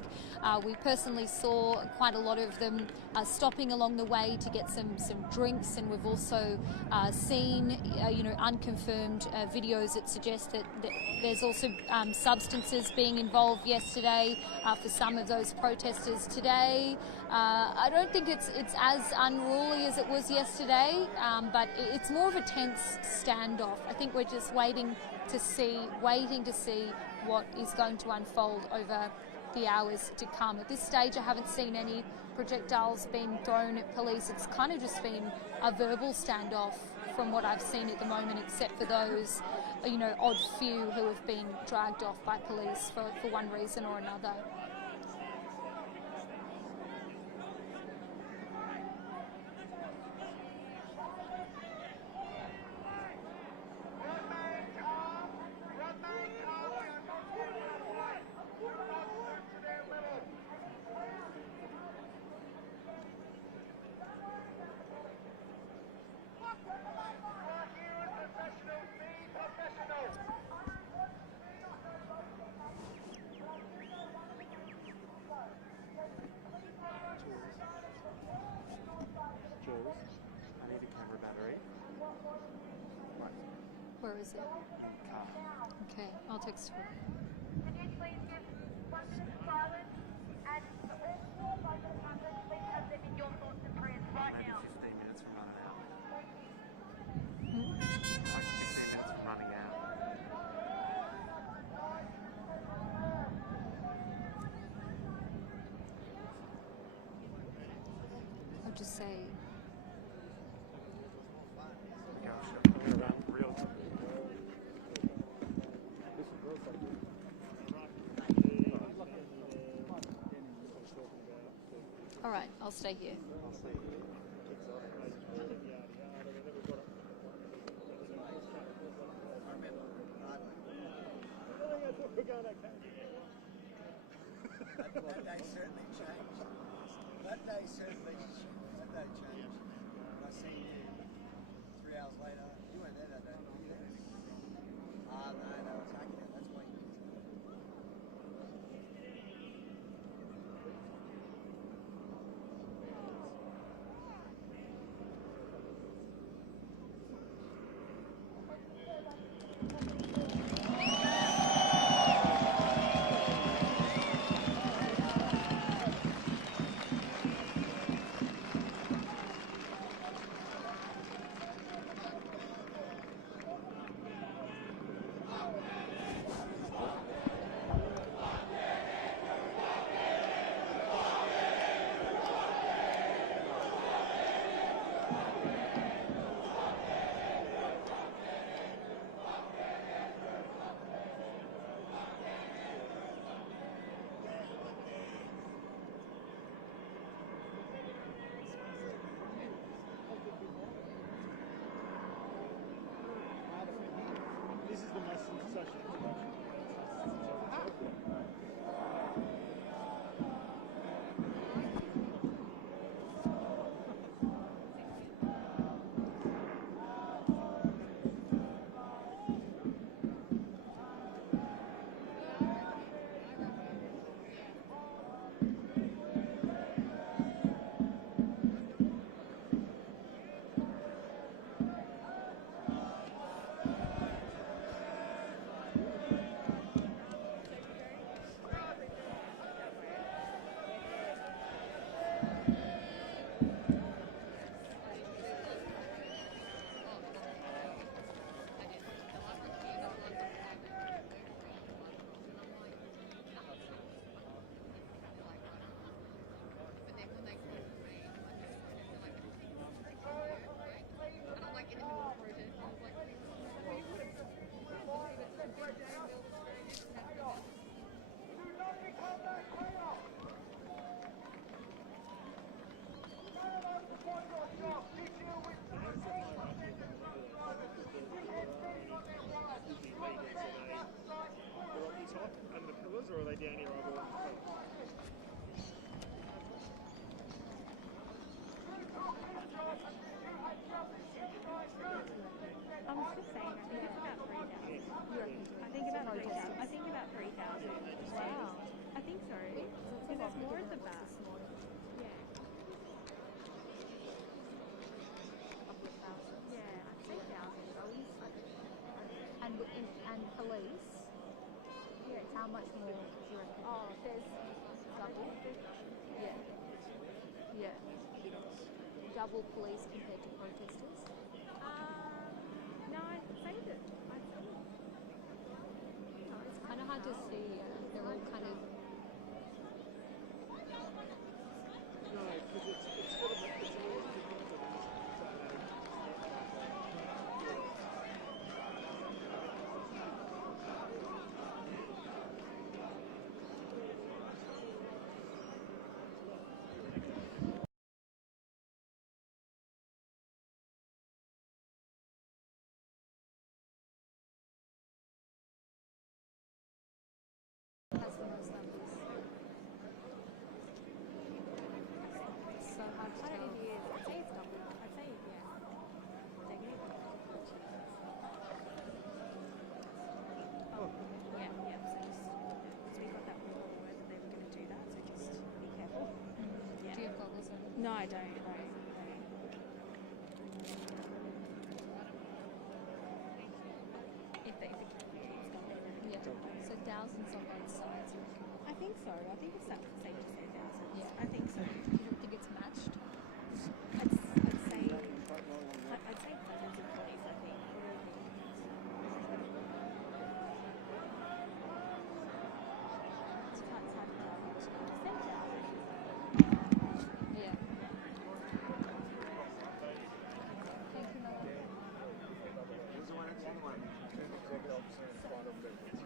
We personally saw quite a lot of them stopping along the way to get some drinks, and we've also seen, unconfirmed videos that suggest that there's also substances being involved yesterday for some of those protesters today. I don't think it's as unruly as it was yesterday, but it's more of a tense standoff. I think we're just waiting to see what is going to unfold over the hours to come. At this stage, I haven't seen any projectiles being thrown at police. It's kind of just been a verbal standoff from what I've seen at the moment, except for those, odd few who have been dragged off by police for one reason or another. I need a camera battery. Where is it? Car. Okay, I'll text her. Can you please give 1 minute of silence and all 4 local members, please have them in your thoughts and prayers right Maybe now. 15 minutes from running out. Hmm? Like 15 minutes from running out. I'll just say Gosh, I'm going to run real All right, I'll stay here. I'll say kids on it. We're going okay. That day certainly changed. That day changed. I seen you 3 hours later. You weren't there that day. Were you there? No, they were attacking it. That's why you missed it. This is the most social interaction. Under the pillars, or are they down here over on the floor? I was just saying, I think it's about 3,000. I think about 3,000. I think about 3,000. Wow. I think so. Because there's more at the back. Yeah. Yeah, I'd say thousands. And police? Yeah. How much more do you reckon? Oh, there's Double? Yeah. Yeah. Double police compared to protesters? no, I'd say that. It's kind of hard to see. They're all kind of. No, because it's sort of it's always Has the most numbers. It's so hard to I don't tell. know if it is. I'd say it's double. I'd say, yeah. Take it. Oh, yeah, yeah. So just, because we got that from the word that they were going to do that, so just be careful. Yeah. Do you have goggles on? No, I don't. No. If the camera keeps going. Yeah. So thousands on both sides, you reckon? I think so. I think it's safe to say thousands. Yeah. I think so. You don't think it's matched? I'd say hundreds of police, I think. It's hard to tell. Just say thousands. Yeah. Thank you, Mel. Who's the one that's the other one? Executive Officer and Shrine of Remembrance.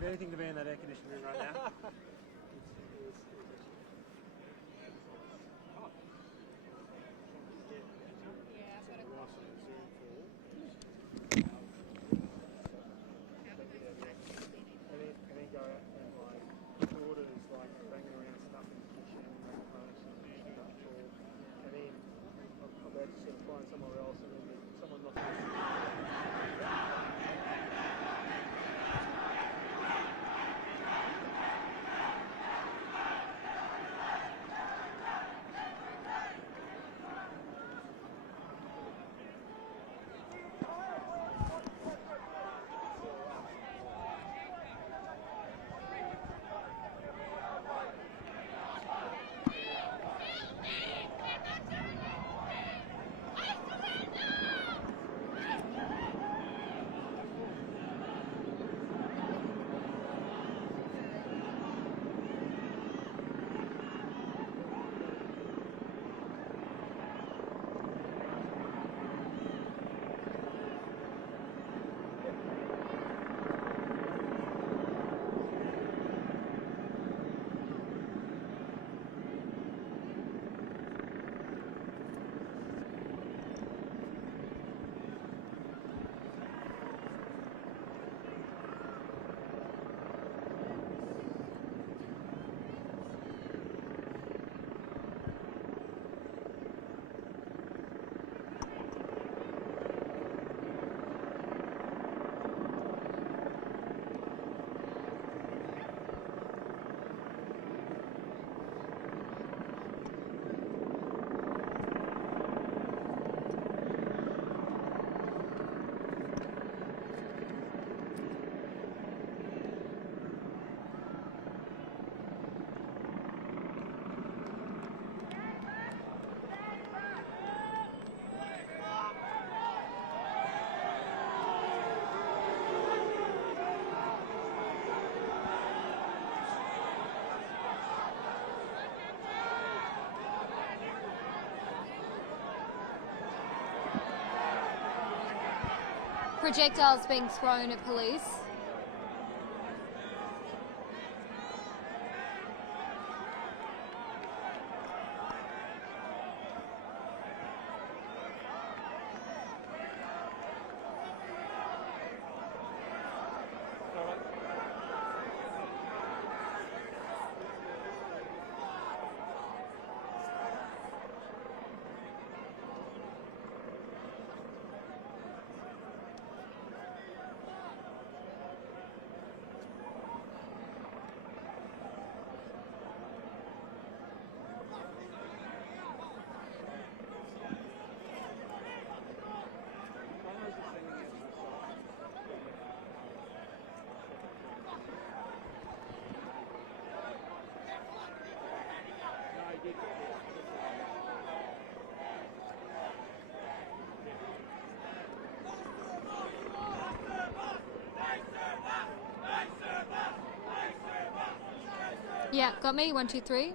If anything to be in that air conditioning room right now. Projectiles being thrown at police. Yeah, got me. 1, 2, 3.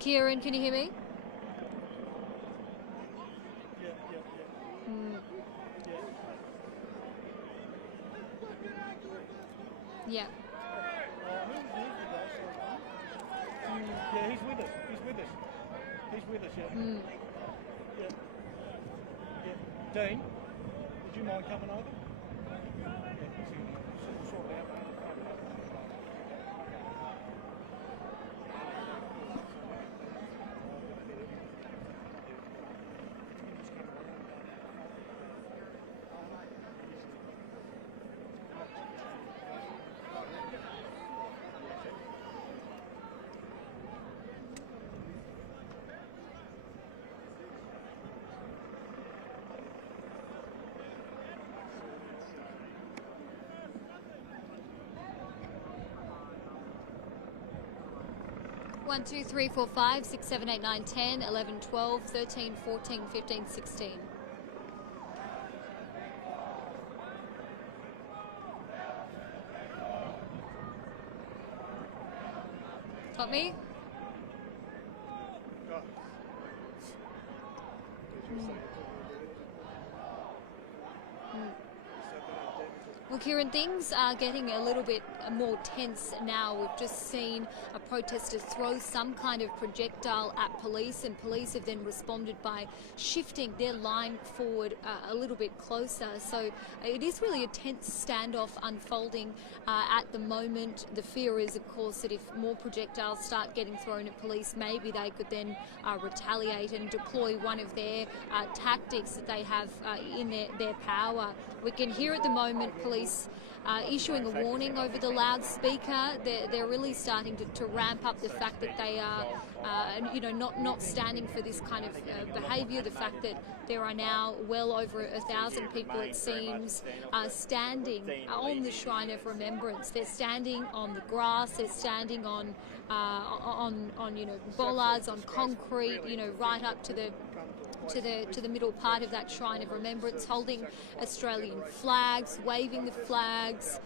Kieran, can you hear me? Yeah. Yeah, he's with us. He's with us. He's with us, yeah. Yeah. Yeah. Dean, would you mind coming over? Yeah, we'll sort it out. One, 2, 3, 4, 5, 6, 7, 8, 9, 10, 11, 12, 13, 14, 15, 16. Got me? Well, Kieran, things are getting a little bit more tense now. We've just seen a protester throw some kind of projectile at police, and police have then responded by shifting their line forward a little bit closer. So it is really a tense standoff unfolding at the moment. The fear is, of course, that if more projectiles start getting thrown at police, maybe they could then retaliate and deploy one of their tactics that they have in their power. We can hear at the moment police issuing a warning over the loudspeaker. They're really starting to ramp up the fact that they are, not standing for this kind of behaviour. The fact that there are now well over 1,000 people, it seems, standing on the Shrine of Remembrance. They're standing on the grass. They're standing on bollards, on concrete. Right up to the middle part of that Shrine of Remembrance, holding Australian flags, waving the flags.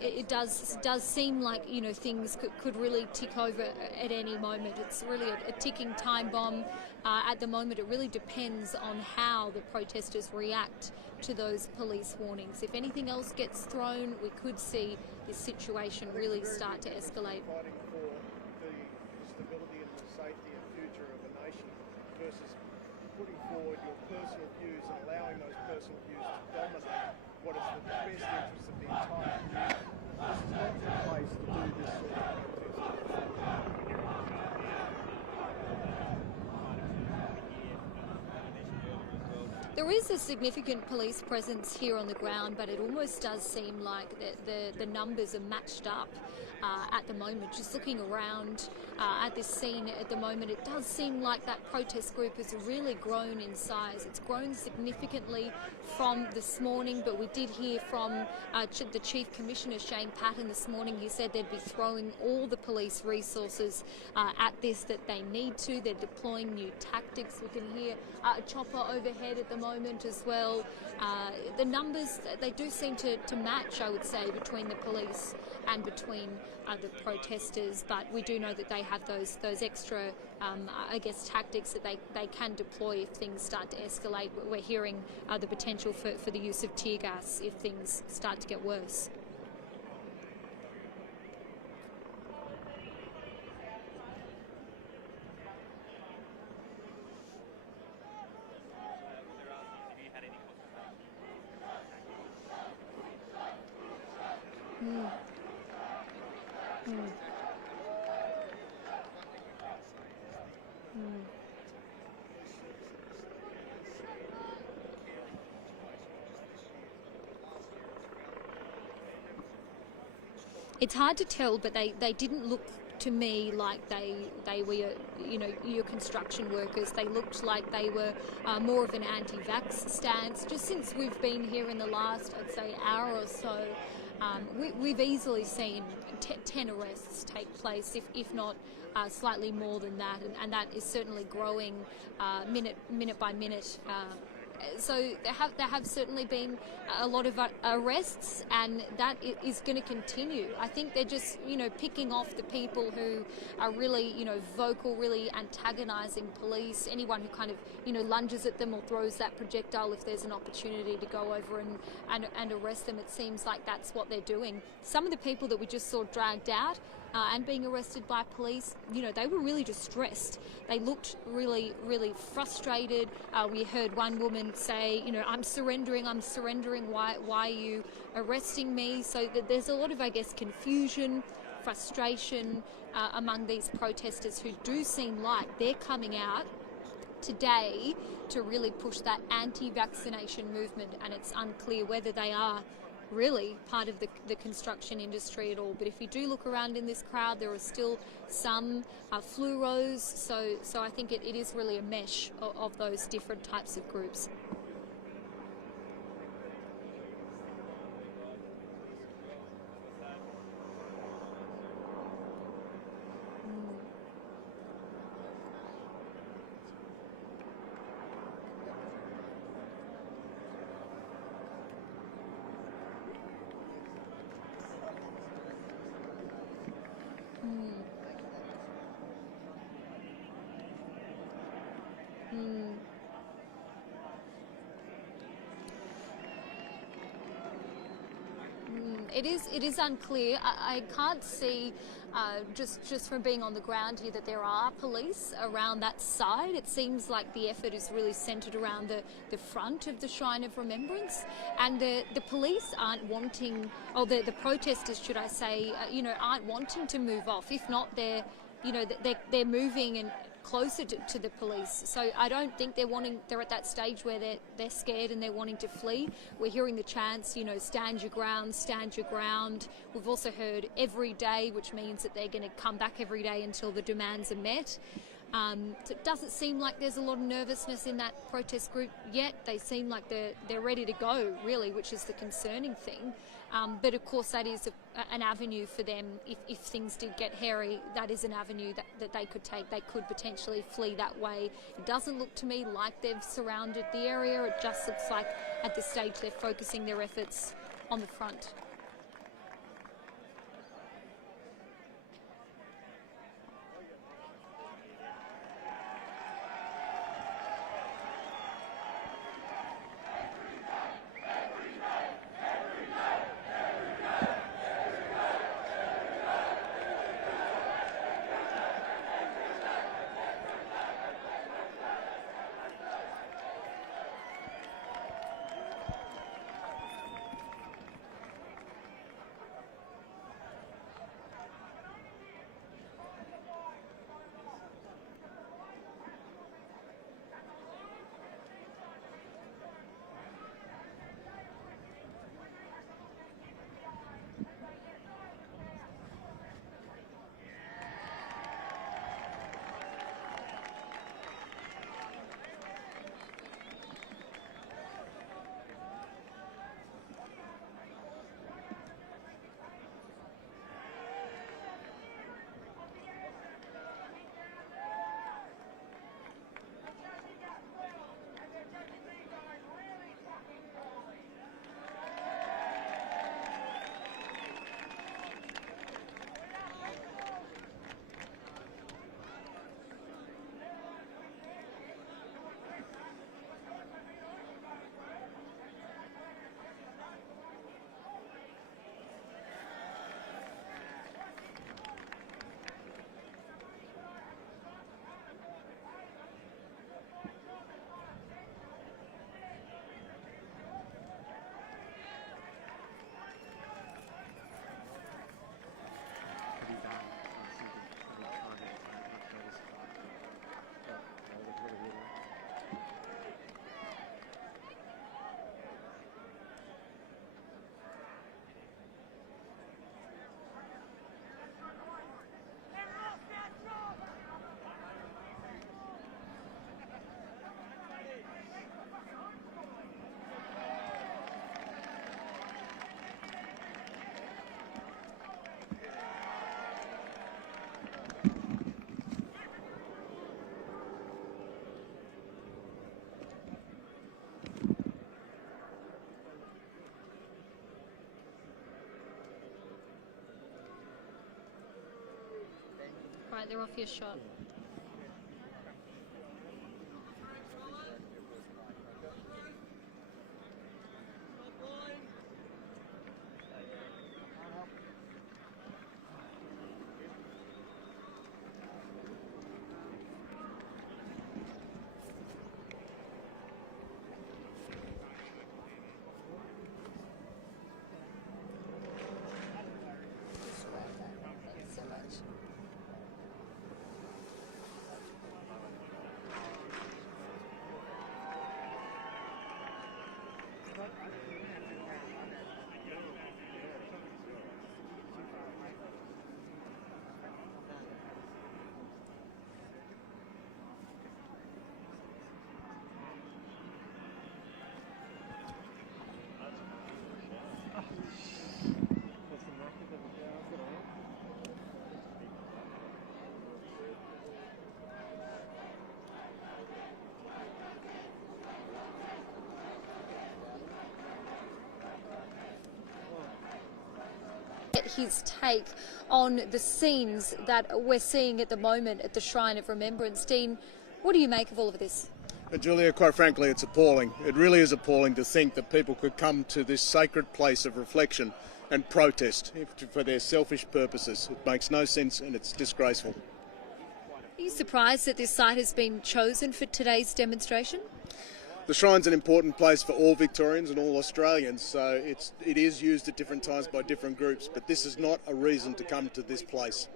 It does seem like things could really tick over at any moment. It's really a ticking time bomb at the moment. It really depends on how the protesters react to those police warnings. If anything else gets thrown, we could see this situation really start to escalate. Fighting for the stability and the safety and future of a nation versus putting forward your personal views and allowing those personal views to dominate what is the best interest of the entire community. This is not the place to do this sort of protest. There is a significant police presence here on the ground, but it almost does seem like the numbers are matched up at the moment. Just looking around at this scene at the moment, it does seem like that protest group has really grown in size. It's grown significantly from this morning, but we did hear from the Chief Commissioner, Shane Patton, this morning. He said they'd be throwing all the police resources at this that they need to. They're deploying new tactics. We can hear a chopper overhead at the moment as well. The numbers, they do seem to match, I would say, between the police and between the protesters, but we do know that they have those extra, tactics that they can deploy if things start to escalate. We're hearing the potential for the use of tear gas if things start to get worse. It's hard to tell, but they didn't look to me like they were your construction workers. They looked like they were more of an anti-vax stance. Just since we've been here in the last, I'd say, hour or so, we've easily seen 10 arrests take place, if not slightly more than that, and that is certainly growing minute by minute. So there have certainly been a lot of arrests, and that is going to continue. I think they're just, picking off the people who are really, vocal, really antagonising police. Anyone who kind of, lunges at them or throws that projectile if there's an opportunity to go over and arrest them. It seems like that's what they're doing. Some of the people that we just saw dragged out and being arrested by police, they were really distressed. They looked really, really frustrated. We heard one woman say, I'm surrendering. Why are you arresting me? So there's a lot of, confusion, frustration among these protesters who do seem like they're coming out today to really push that anti-vaccination movement, and it's unclear whether they are really part of the construction industry at all. But if you do look around in this crowd, there are still some fluoros, so I think it is really a mesh of those different types of groups. it is unclear. I can't see, just from being on the ground here, that there are police around that side. It seems like the effort is really centred around the front of the Shrine of Remembrance, and the police aren't wanting, or the protesters, should I say, aren't wanting to move off. If not, they're moving and closer to the police. So I don't think they're at that stage where they're scared and they're wanting to flee. We're hearing the chants, stand your ground, stand your ground. We've also heard every day, which means that they're going to come back every day until the demands are met. So it doesn't seem like there's a lot of nervousness in that protest group yet. They seem like they're ready to go, really, which is the concerning thing. But of course, that is an avenue for them. If things did get hairy, that is an avenue that they could take. They could potentially flee that way. It doesn't look to me like they've surrounded the area. It just looks like at this stage they're focusing their efforts on the front. Right, they're off your shot. Thanks so much. His take on the scenes that we're seeing at the moment at the Shrine of Remembrance. Dean, what do you make of all of this? Julia, quite frankly, it's appalling. It really is appalling to think that people could come to this sacred place of reflection and protest for their selfish purposes. It makes no sense and it's disgraceful. Are you surprised that this site has been chosen for today's demonstration? The Shrine's an important place for all Victorians and all Australians, so it is used at different times by different groups, but this is not a reason to come to this place.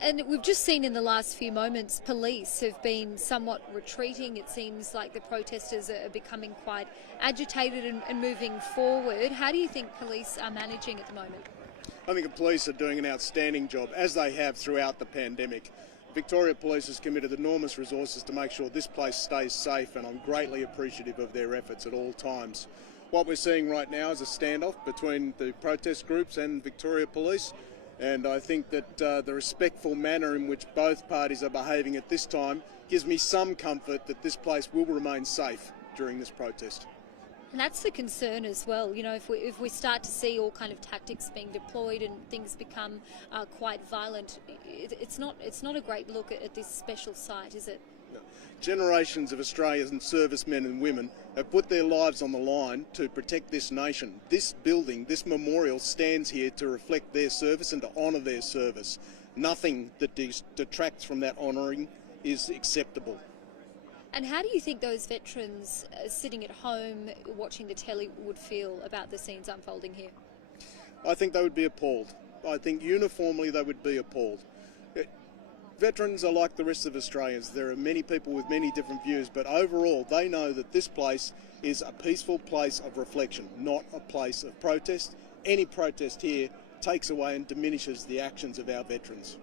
And we've just seen in the last few moments police have been somewhat retreating. It seems like the protesters are becoming quite agitated and moving forward. How do you think police are managing at the moment? I think the police are doing an outstanding job, as they have throughout the pandemic. Victoria Police has committed enormous resources to make sure this place stays safe, and I'm greatly appreciative of their efforts at all times. What we're seeing right now is a standoff between the protest groups and Victoria Police, and I think that the respectful manner in which both parties are behaving at this time gives me some comfort that this place will remain safe during this protest. And that's the concern as well. You know, if we start to see all kind of tactics being deployed and things become quite violent, it's not a great look at this special site, is it? No. Generations of Australian servicemen and women have put their lives on the line to protect this nation. This building, this memorial, stands here to reflect their service and to honour their service. Nothing that detracts from that honouring is acceptable. And how do you think those veterans sitting at home watching the telly would feel about the scenes unfolding here? I think they would be appalled. I think uniformly they would be appalled. Veterans are like the rest of Australians. There are many people with many different views, but overall they know that this place is a peaceful place of reflection, not a place of protest. Any protest here takes away and diminishes the actions of our veterans.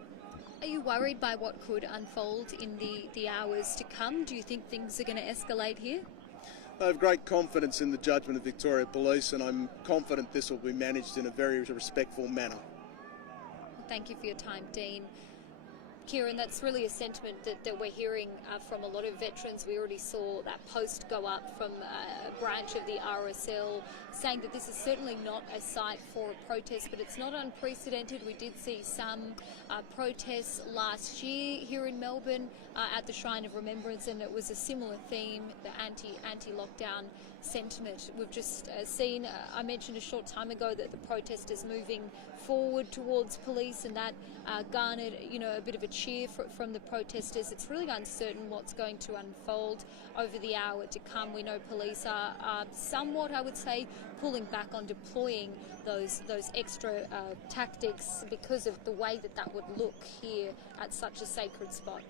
Are you worried by what could unfold in the hours to come? Do you think things are going to escalate here? I have great confidence in the judgment of Victoria Police, and I'm confident this will be managed in a very respectful manner. Thank you for your time, Dean. Kieran, that's really a sentiment that we're hearing from a lot of veterans. We already saw that post go up from a branch of the RSL saying that this is certainly not a site for a protest, but it's not unprecedented. We did see some protests last year here in Melbourne at the Shrine of Remembrance, and it was a similar theme, the anti-lockdown sentiment. We've just seen, I mentioned a short time ago that the protesters moving forward towards police, and that garnered, a bit of a cheer from the protesters. It's really uncertain what's going to unfold over the hour to come. We know police are somewhat, I would say, pulling back on deploying those extra tactics because of the way that would look here at such a sacred spot.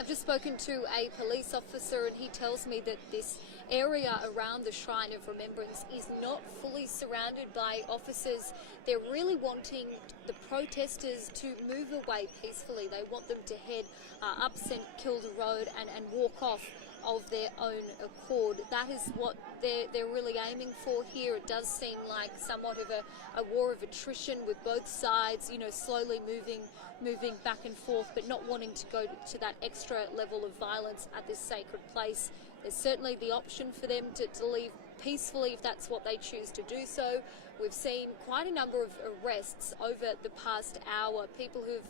I've just spoken to a police officer, and he tells me that this area around the Shrine of Remembrance is not fully surrounded by officers. They're really wanting the protesters to move away peacefully. They want them to head up St Kilda Road and walk off of their own accord. That is what they're really aiming for here. It does seem like somewhat of a war of attrition with both sides, slowly moving back and forth, but not wanting to go to that extra level of violence at this sacred place. There's certainly the option for them to leave peacefully if that's what they choose to do so. We've seen quite a number of arrests over the past hour. People who've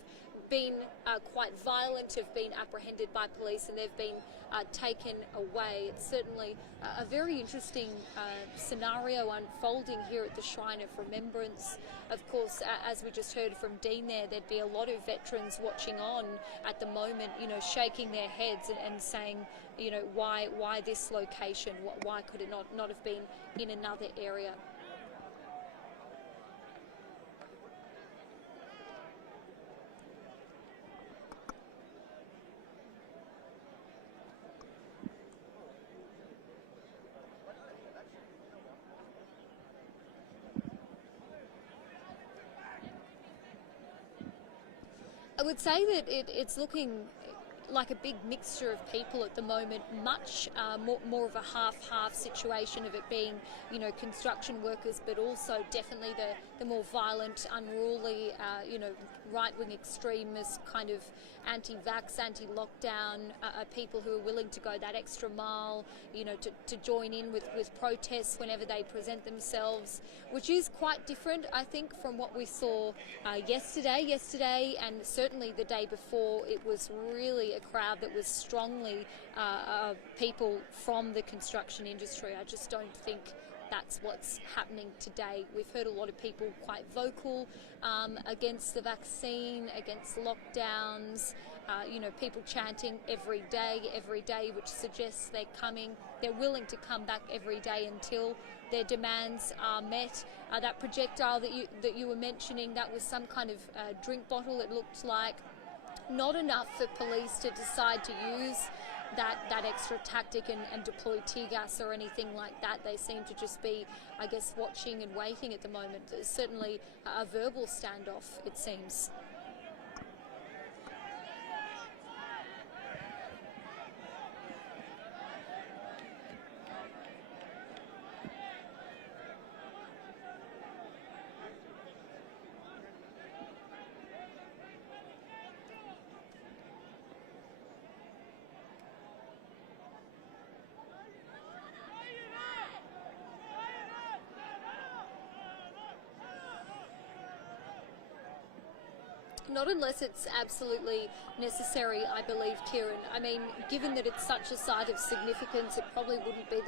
been quite violent have been apprehended by police, and they've been taken away. It's certainly a very interesting scenario unfolding here at the Shrine of Remembrance. Of course, as we just heard from Dean there'd be a lot of veterans watching on at the moment, shaking their heads and saying, why this location? Why could it not have been in another area? I would say that it's looking like a big mixture of people at the moment, much more of a half-half situation of it being, you know, construction workers, but also definitely the more violent, unruly, you know, right-wing extremist kind of anti-vax, anti-lockdown people who are willing to go that extra mile, you know, to join in with protests whenever they present themselves, which is quite different, I think, from what we saw yesterday, and certainly the day before. It was really a crowd that was strongly people from the construction industry. I just don't think that's what's happening today. We've heard a lot of people quite vocal against the vaccine, against lockdowns, you know, people chanting every day, which suggests they're willing to come back every day until their demands are met. That projectile that you were mentioning, that was some kind of drink bottle, it looked like. Not enough for police to decide to use that extra tactic and deploy tear gas or anything like that. They seem to just be, I guess, watching and waiting at the moment. There's certainly a verbal standoff, it seems. Not unless it's absolutely necessary, I believe, Kieran. I mean, given that it's such a site of significance, it probably wouldn't be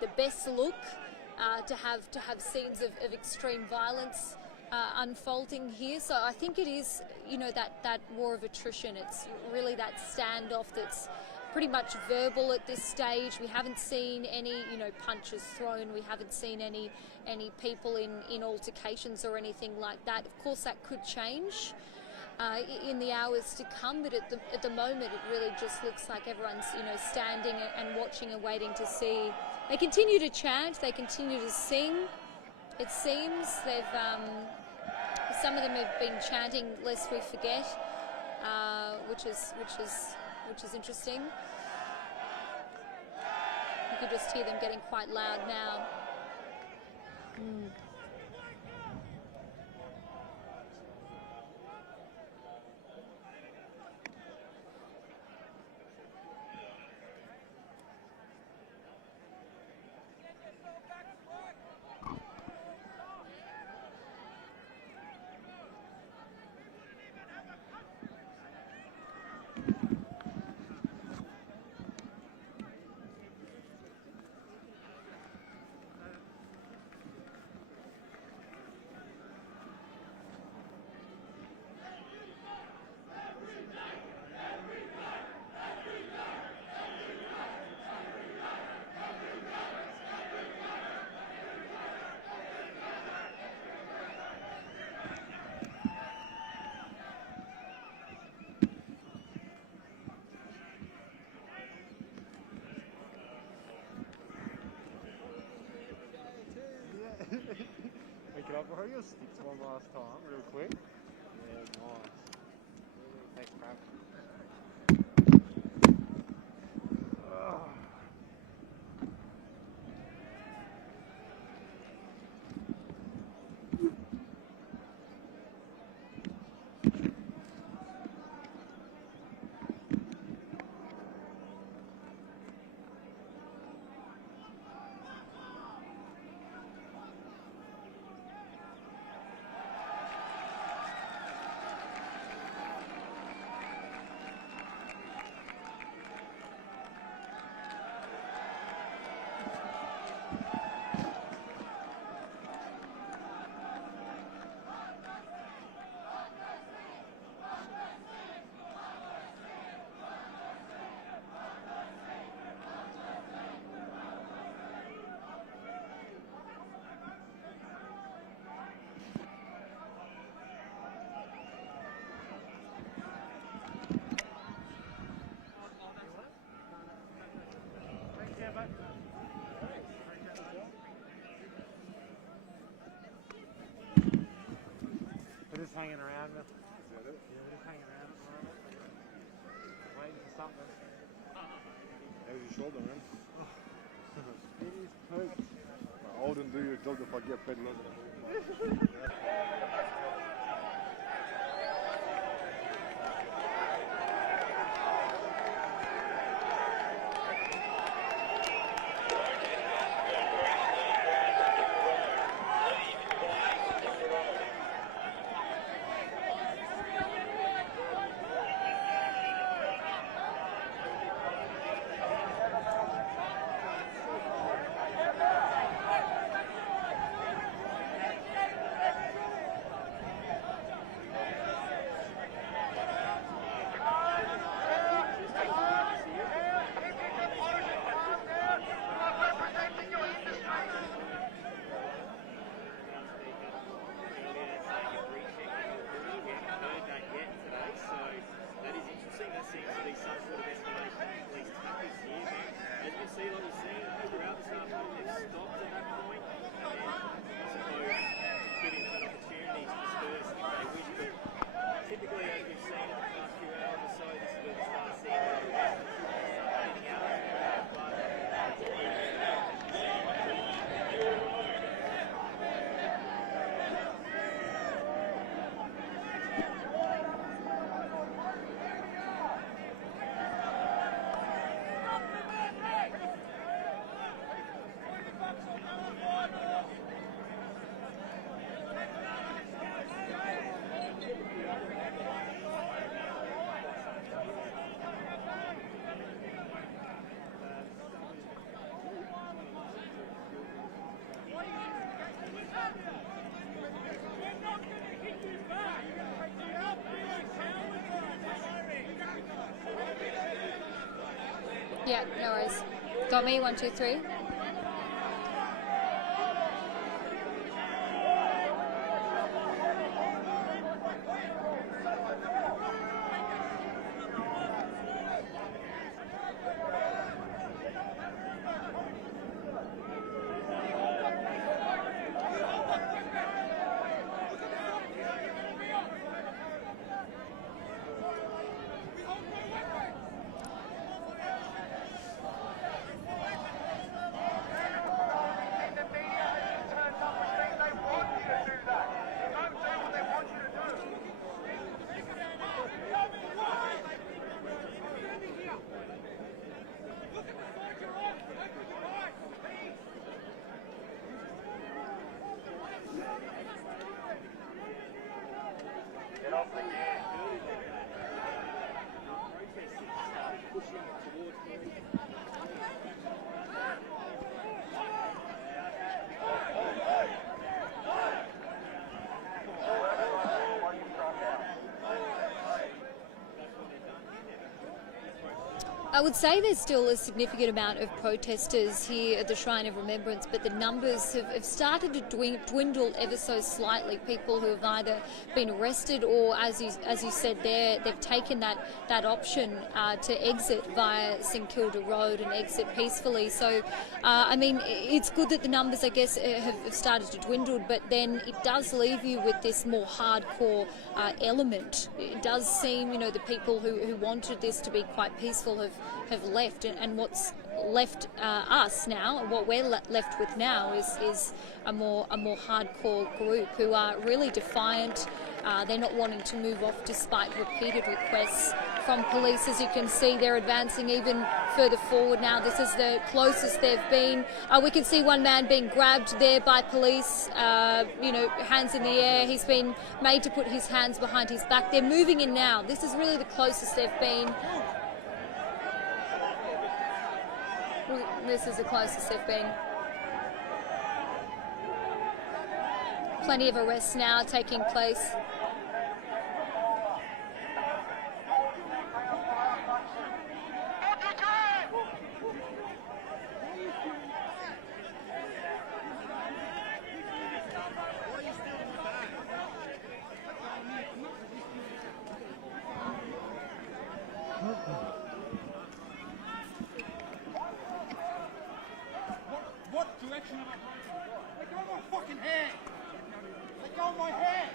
the best look to have scenes of extreme violence unfolding here. So I think it is, you know, that war of attrition. It's really that standoff that's pretty much verbal at this stage. We haven't seen any, you know, punches thrown. We haven't seen any people in altercations or anything like that. Of course, that could change in the hours to come, but at the moment it really just looks like everyone's, you know, standing and watching and waiting to see. They continue to chant, they continue to sing. It seems they've some of them have been chanting "Lest we forget," which is interesting. You could just hear them getting quite loud now. Pick it up, bro. You'll stick to one last time, real quick. Yeah, nice. Thanks, crap. something. How's your shoulder, man? It is pooped. I wouldn't do your job if I get paid nothing. Yeah, no worries. Got me, 1, 2, 3. I would say there's still a significant amount of protesters here at the Shrine of Remembrance, but the numbers have started to dwindle ever so slightly. People who have either been arrested or, as you said there, they've taken that option to exit via St Kilda Road and exit peacefully. So, I mean, it's good that the numbers, I guess, have started to dwindle, but then it does leave you with this more hardcore element. It does seem, you know, the people who wanted this to be quite peaceful have left, and what's left us now, what we're left with now is a more hardcore group who are really defiant. They're not wanting to move off despite repeated requests from police. As you can see, they're advancing even further forward now. This is the closest they've been. We can see one man being grabbed there by police, you know, hands in the air. He's been made to put his hands behind his back. They're moving in now. This is really the closest they've been. This is the closest they've been. Plenty of arrests now taking place. What direction am I going? Let go of my fucking hand! Let go of my hand!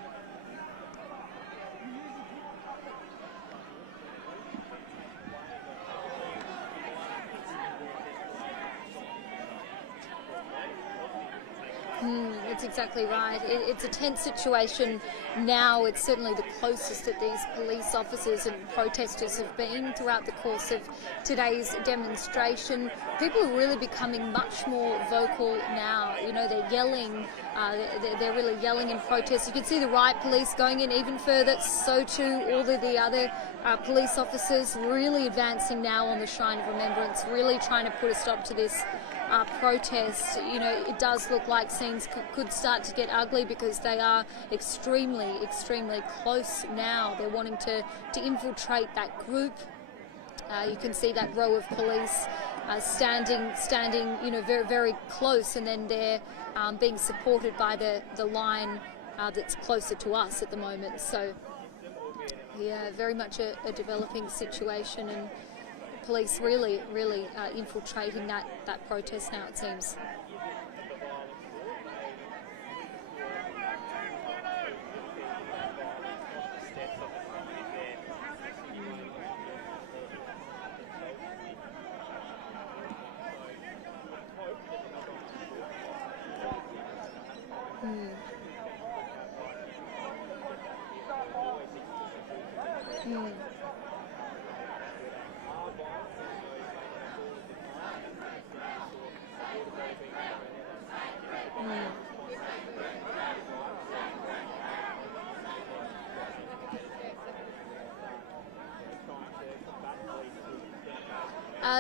That's exactly right. It's a tense situation now. It's certainly the closest that these police officers and protesters have been throughout the course of today's demonstration. People are really becoming much more vocal now. You know, they're yelling. They're really yelling in protest. You can see the riot police going in even further. So too all of the other police officers really advancing now on the Shrine of Remembrance, really trying to put a stop to this protest. You know, it does look like scenes could start to get ugly because they are extremely close now. They're wanting to infiltrate that group. You can see that row of police standing, you know, very close, and then they're being supported by the line that's closer to us at the moment. So, yeah, very much a developing situation, and police really infiltrating that protest now, it seems.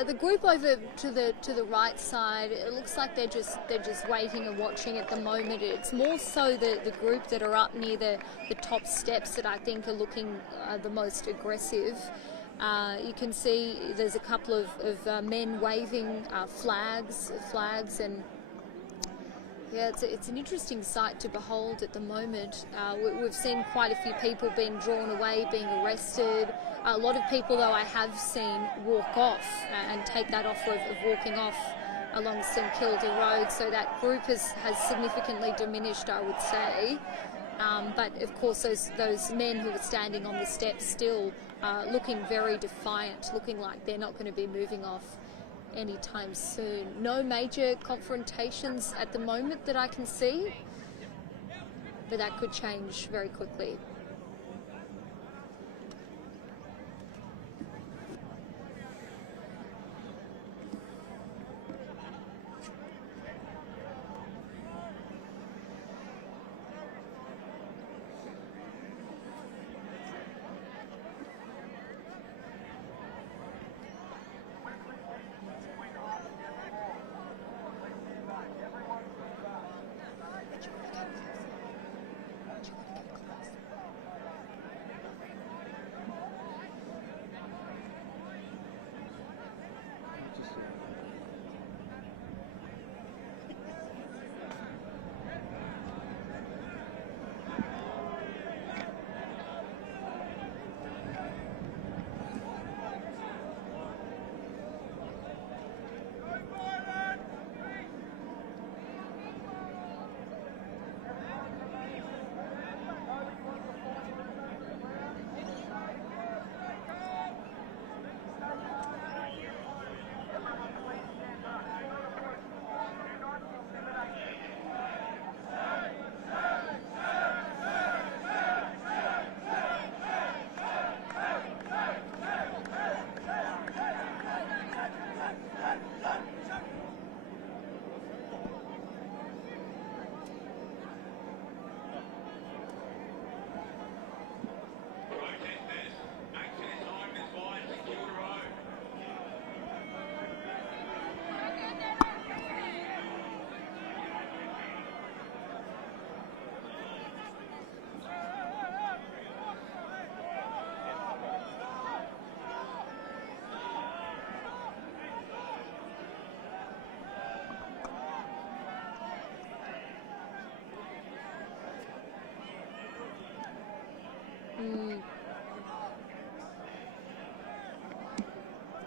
The group over to the right side, it looks like they're just waiting and watching at the moment. It's more so the group that are up near the top steps that I think are looking the most aggressive. You can see there's a couple of men waving flags, and yeah, it's an interesting sight to behold at the moment. We've seen quite a few people being drawn away, being arrested. A lot of people, though, I have seen walk off and take that offer of walking off along St Kilda Road. So that group has significantly diminished, I would say. But of course, those men who are standing on the steps still looking very defiant, looking like they're not going to be moving off anytime soon. No major confrontations at the moment that I can see, but that could change very quickly.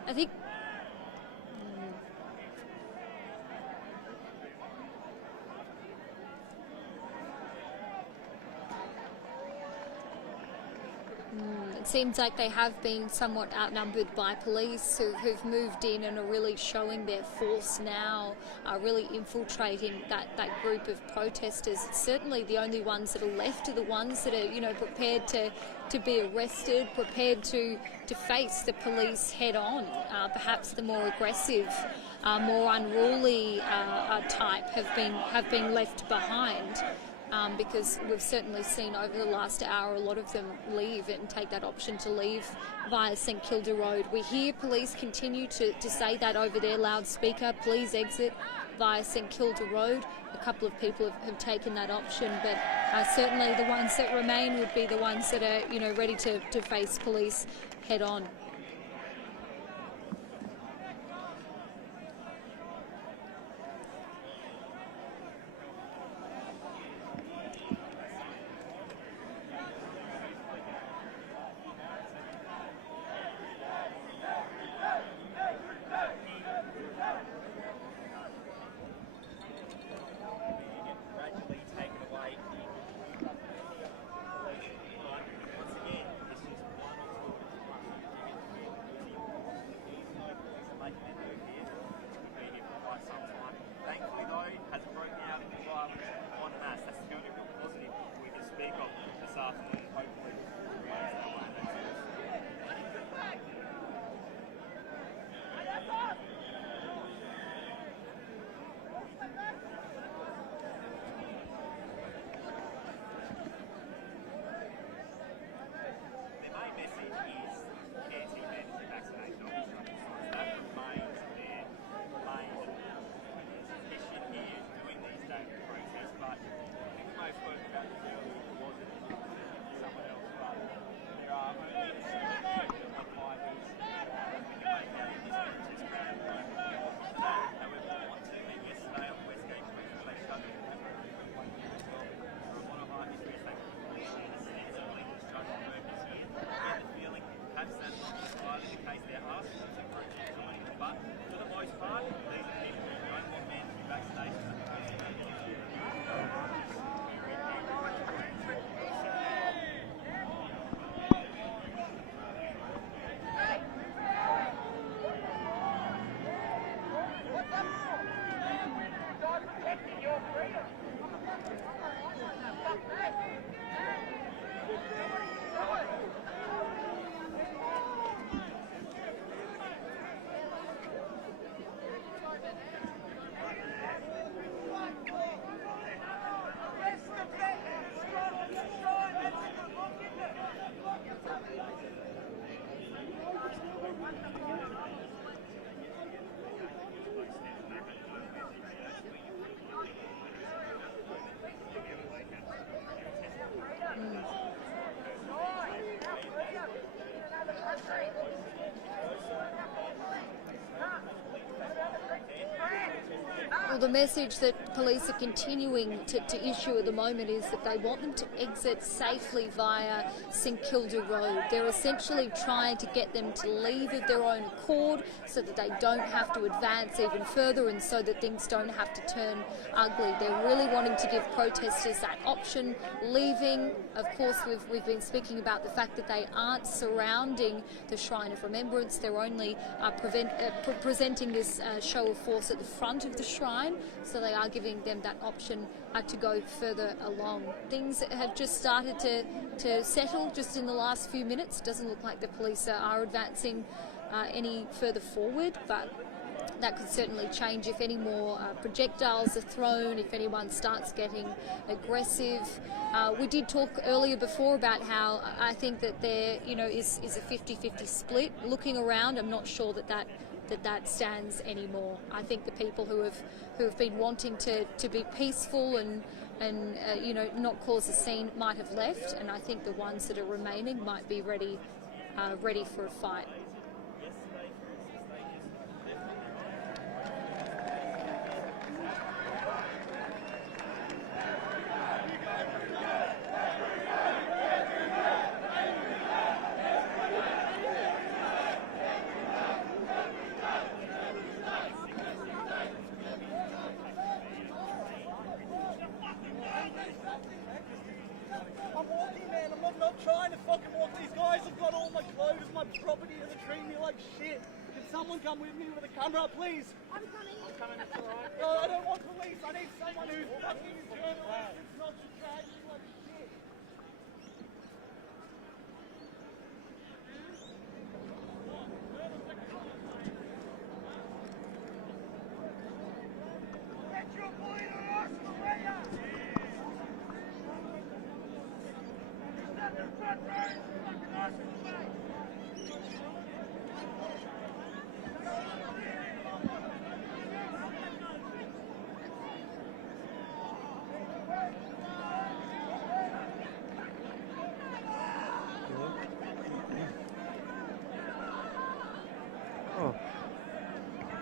I think it seems like they have been somewhat outnumbered by police who've moved in and are really showing their force now, really infiltrating that group of protesters. It's certainly the only ones that are left are the ones that are, prepared to be arrested, prepared to face the police head on. Perhaps the more aggressive, more unruly type have been left behind. Because we've certainly seen over the last hour a lot of them leave and take that option to leave via St Kilda Road. We hear police continue to say that over their loudspeaker, please exit via St Kilda Road. A couple of people have taken that option, but certainly the ones that remain would be the ones that are ready to face police head on. Well, the message that police are continuing to issue at the moment is that they want them to exit safely via St Kilda Road. They're essentially trying to get them to leave of their own accord so that they don't have to advance even further and so that things don't have to turn ugly. They're really wanting to give protesters that option, leaving. Of course, we've been speaking about the fact that they aren't surrounding the Shrine of Remembrance. They're only presenting this show of force at the front of the shrine, so they are giving them that option to go further along. Things have just started to settle just in the last few minutes. Doesn't look like the police are advancing any further forward, but that could certainly change if any more projectiles are thrown, if anyone starts getting aggressive. We did talk earlier before about how I think that there is a 50-50 split. Looking around, I'm not sure that stands anymore. I think the people who have been wanting to be peaceful and not cause a scene might have left, and I think the ones that are remaining might be ready for a fight. I'm walking, man. I'm not trying to fucking walk. These guys have got all property and they're treating me like shit. Can someone come with me with a camera, please? I'm coming. I'm coming, it's alright. No, I don't want police. I need someone who's fucking journalist. It's not to drag me like shit. Get your boy to Australia! Step in front, right? Fucking Australia!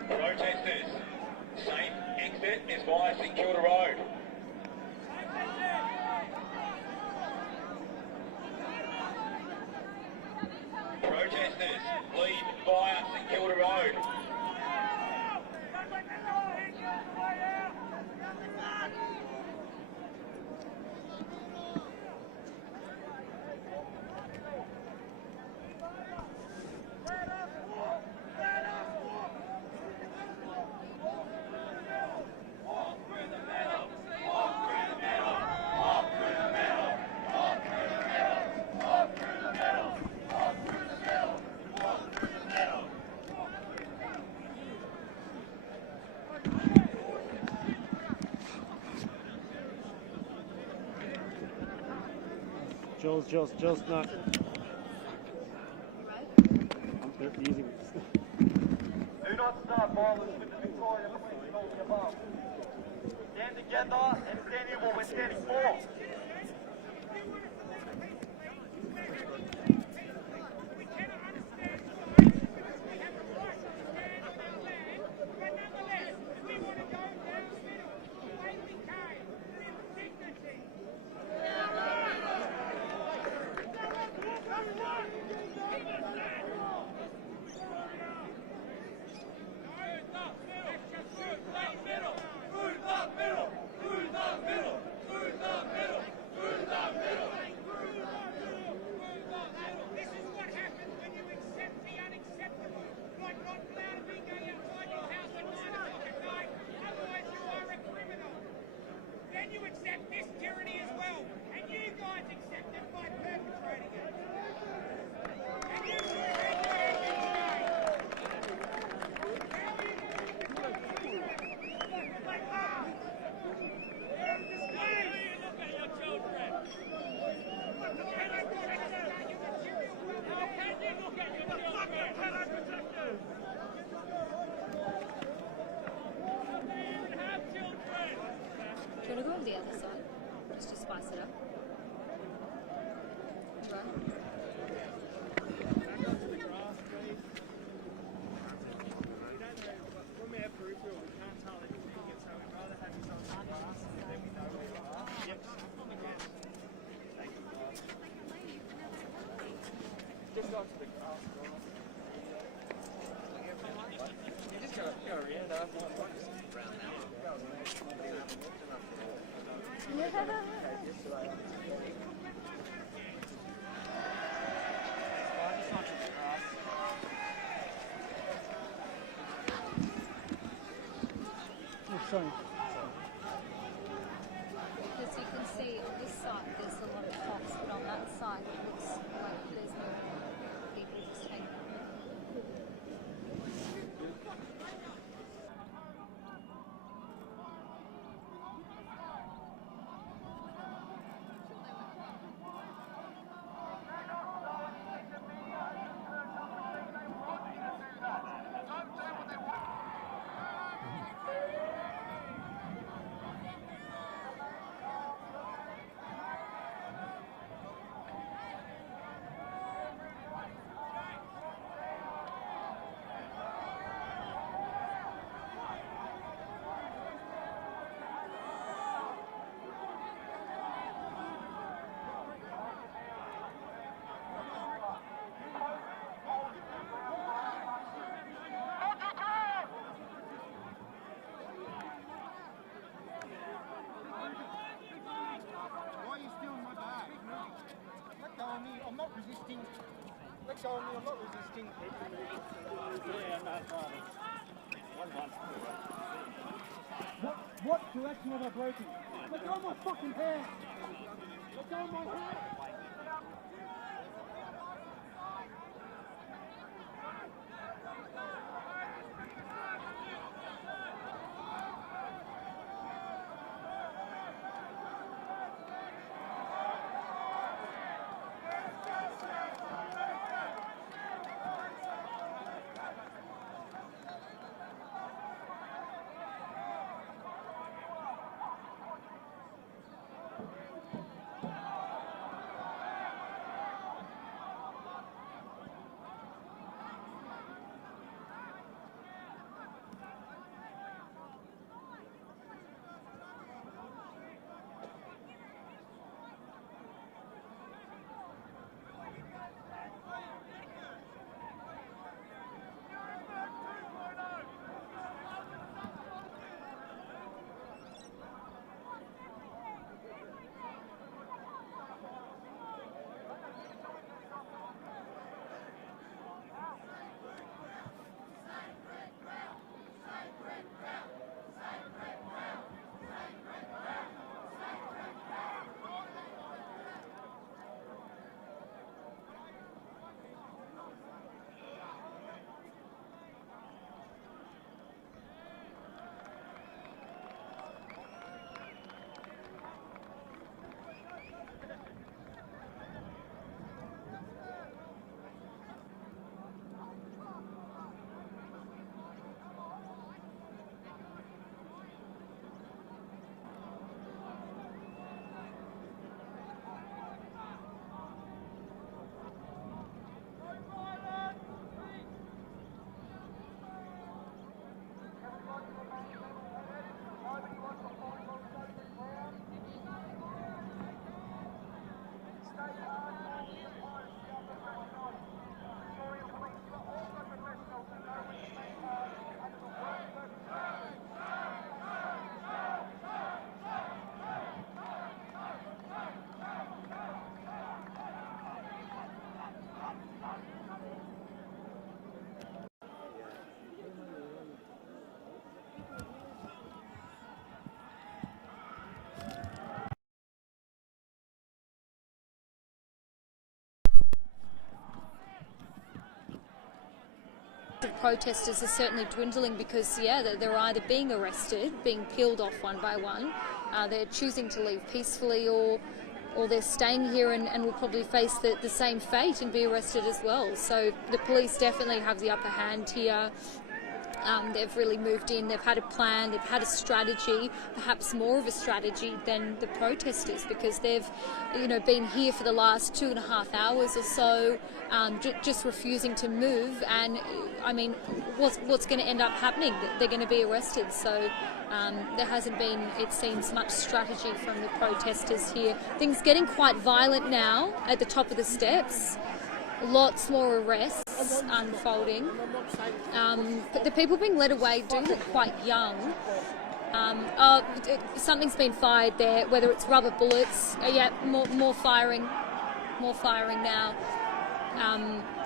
Protesters, safe exit is via St Kilda Road. Protesters, leave via St Kilda Road. Jules, no. I'm using this. Do not start violence with the Victorian Police and all the above. Stand together and stand in what we're standing for. Do you want to go on the other side? Just to spice it up. Right. When we have peripheral, we can't tell anything, so we'd rather have you on the grass and then we know where you are. Yep. Thank you, guys. Just go to the grass, guys. You just go around after. Sorry. Because you can see on this side there's a lot of fox, but on that side it looks like there's no people just hanging out. showing me I'm not resisting people. Yeah, no problem. What direction have I broken? Let go of my fucking hair! Let go of my hair! Protesters are certainly dwindling because, yeah, they're either being arrested, being peeled off one by one, they're choosing to leave peacefully, or they're staying here and will probably face the same fate and be arrested as well. So the police definitely have the upper hand here. They've really moved in, they've had a plan, they've had a strategy, perhaps more of a strategy than the protesters, because they've, been here for the last 2.5 hours or so, just refusing to move. And I mean, what's going to end up happening? They're going to be arrested. So there hasn't been, it seems, much strategy from the protesters here. Things getting quite violent now at the top of the steps. Lots more arrests unfolding. But the people being led away do look quite young. Something's been fired there, whether it's rubber bullets. Yeah, more firing now.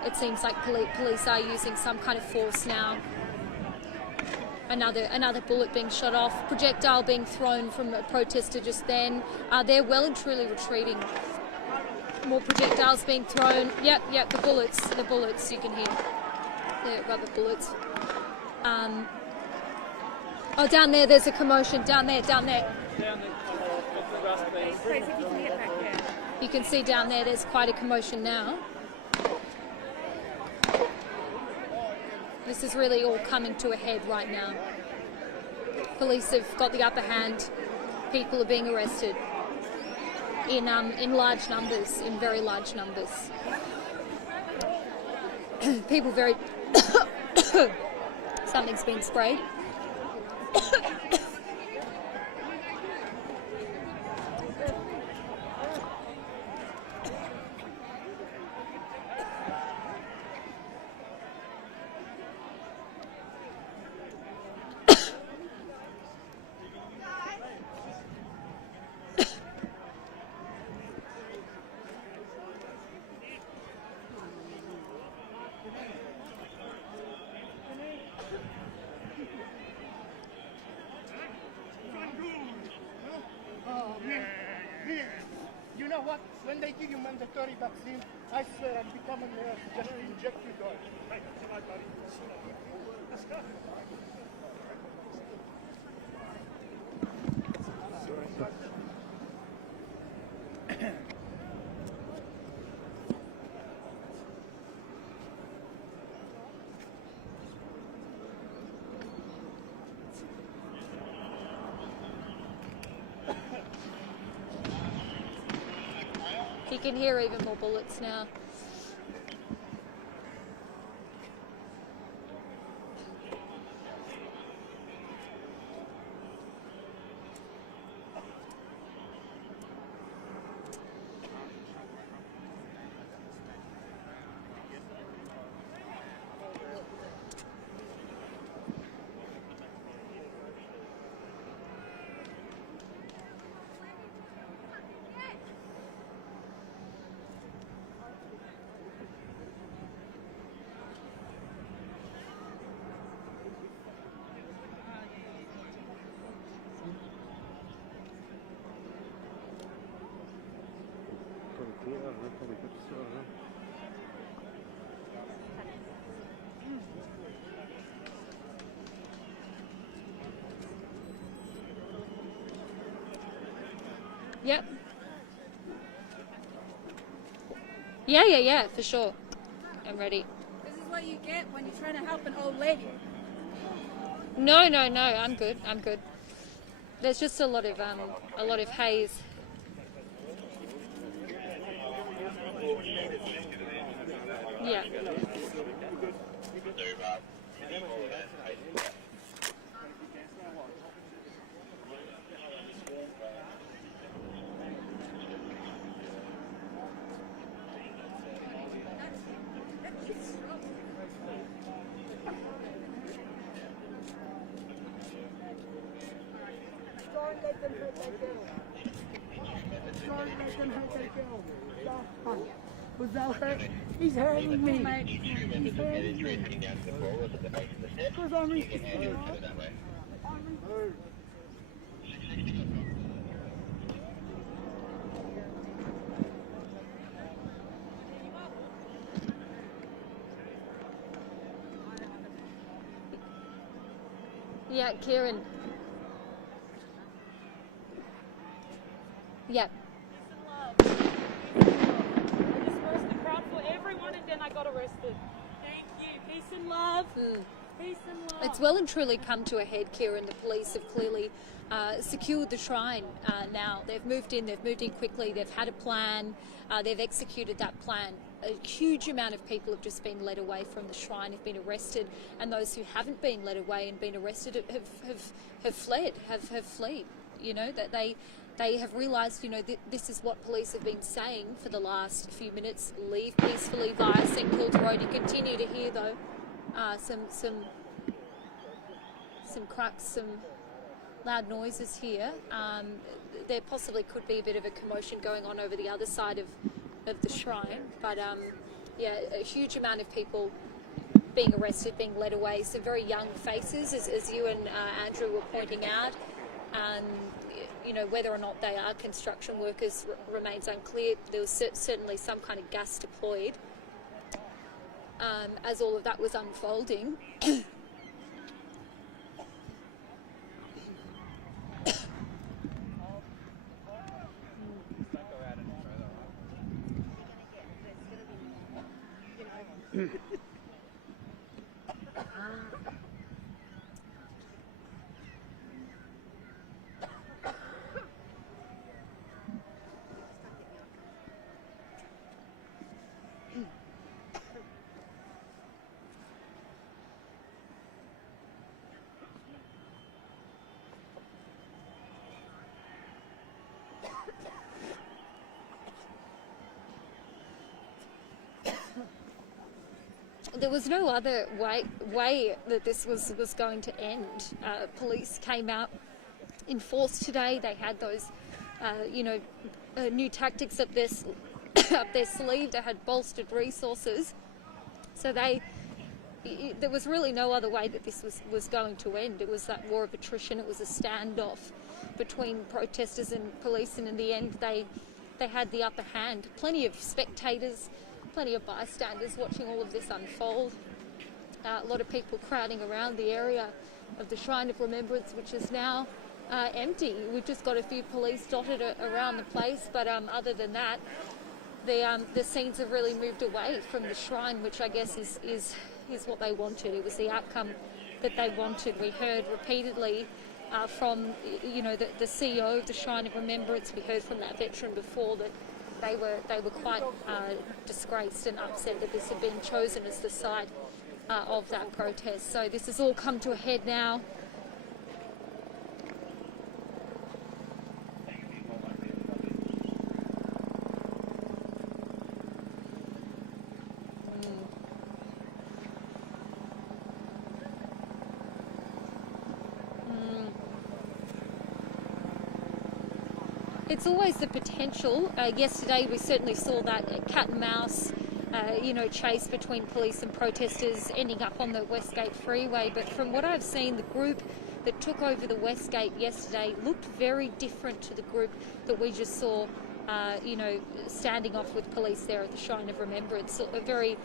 It seems like police are using some kind of force now. Another bullet being shot off. Projectile being thrown from a protester just then. They're well and truly retreating. More projectiles being thrown. Yep, the bullets you can hear. The rubber bullets. Down there's a commotion. Down there. You can see down there's quite a commotion now. This is really all coming to a head right now. Police have got the upper hand. People are being arrested in large numbers, in very large numbers. People very... Something's been sprayed. when they give you mandatory vaccine, I swear I'm becoming there just to inject you guys. Hey, come on, buddy. Let's go. You can hear even more bullets now. Yep. Yeah, for sure. I'm ready. This is what you get when you're trying to help an old lady. No, I'm good. There's just a lot of haze. Yeah. Don't let them hurt that girl. Don't let them hurt that girl. Was that hurt? He's hurting me. He's hurting me. Because I'm resisting. Yeah, Kieran. Yeah. I dispersed the crowd for everyone and then I got arrested. Thank you. Peace and love. Peace and love. It's well and truly come to a head, Kieran. The police have clearly secured the shrine now. They've moved in quickly. They've had a plan. They've executed that plan. A huge amount of people have just been led away from the shrine, have been arrested, and those who haven't been led away and been arrested have fled. You know, that they have realised, you know, this is what police have been saying for the last few minutes. Leave peacefully via St Kilda Road. You continue to hear though some cracks, some loud noises here. There possibly could be a bit of a commotion going on over the other side of the shrine, but yeah, a huge amount of people being arrested, being led away. Some very young faces, as you and Andrew were pointing out. You know, whether or not they are construction workers remains unclear. There was certainly some kind of gas deployed as all of that was unfolding. There was no other way that this was going to end. Police came out in force today. They had those, new tactics up their sleeve. They had bolstered resources. So there was really no other way that this was going to end. It was that war of attrition. It was a standoff between protesters and police, and in the end, they they had the upper hand. Plenty of spectators, plenty of bystanders watching all of this unfold. A lot of people crowding around the area of the Shrine of Remembrance, which is now empty. We've just got a few police dotted around the place, but other than that, the scenes have really moved away from the shrine, which I guess is what they wanted. It was the outcome that they wanted. We heard repeatedly from the CEO of the Shrine of Remembrance. We heard from that veteran before that they were quite disgraced and upset that this had been chosen as the site of that protest. So this has all come to a head now. It's always the potential. Yesterday we certainly saw that cat and mouse chase between police and protesters ending up on the Westgate Freeway. But from what I've seen, the group that took over the Westgate yesterday looked very different to the group that we just saw, standing off with police there at the Shrine of Remembrance. A very,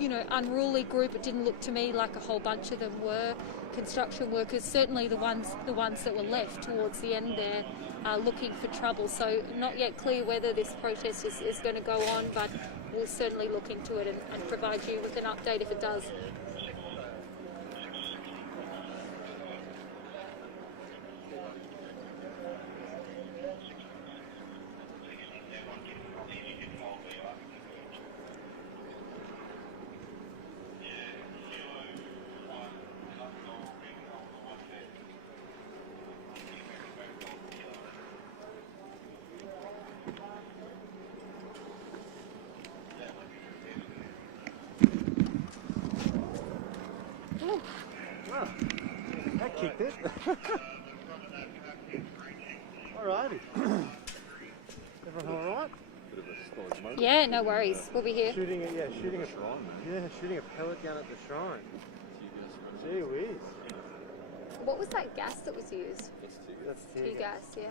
unruly group. It didn't look to me like a whole bunch of them were construction workers. Certainly the ones that were left towards the end there, looking for trouble. So not yet clear whether this protest is going to go on, but we'll certainly look into it and provide you with an update if it does. That kicked it. Alrighty. Everyone alright? Yeah, no worries. We'll be here. Shooting a pellet gun at the shrine. Gee whiz. What was that gas that was used? That's Tear gas, yeah.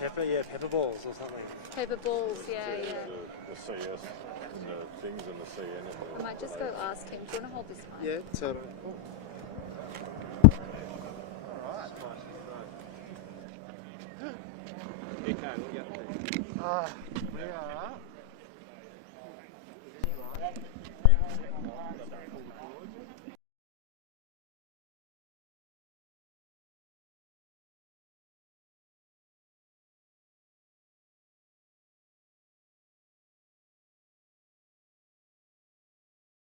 Pepper balls or something. Paper balls, yeah. The CS and the things and the CN. I might just go ask him. Do you want to hold this mic? Yeah, totally. Alright. We are.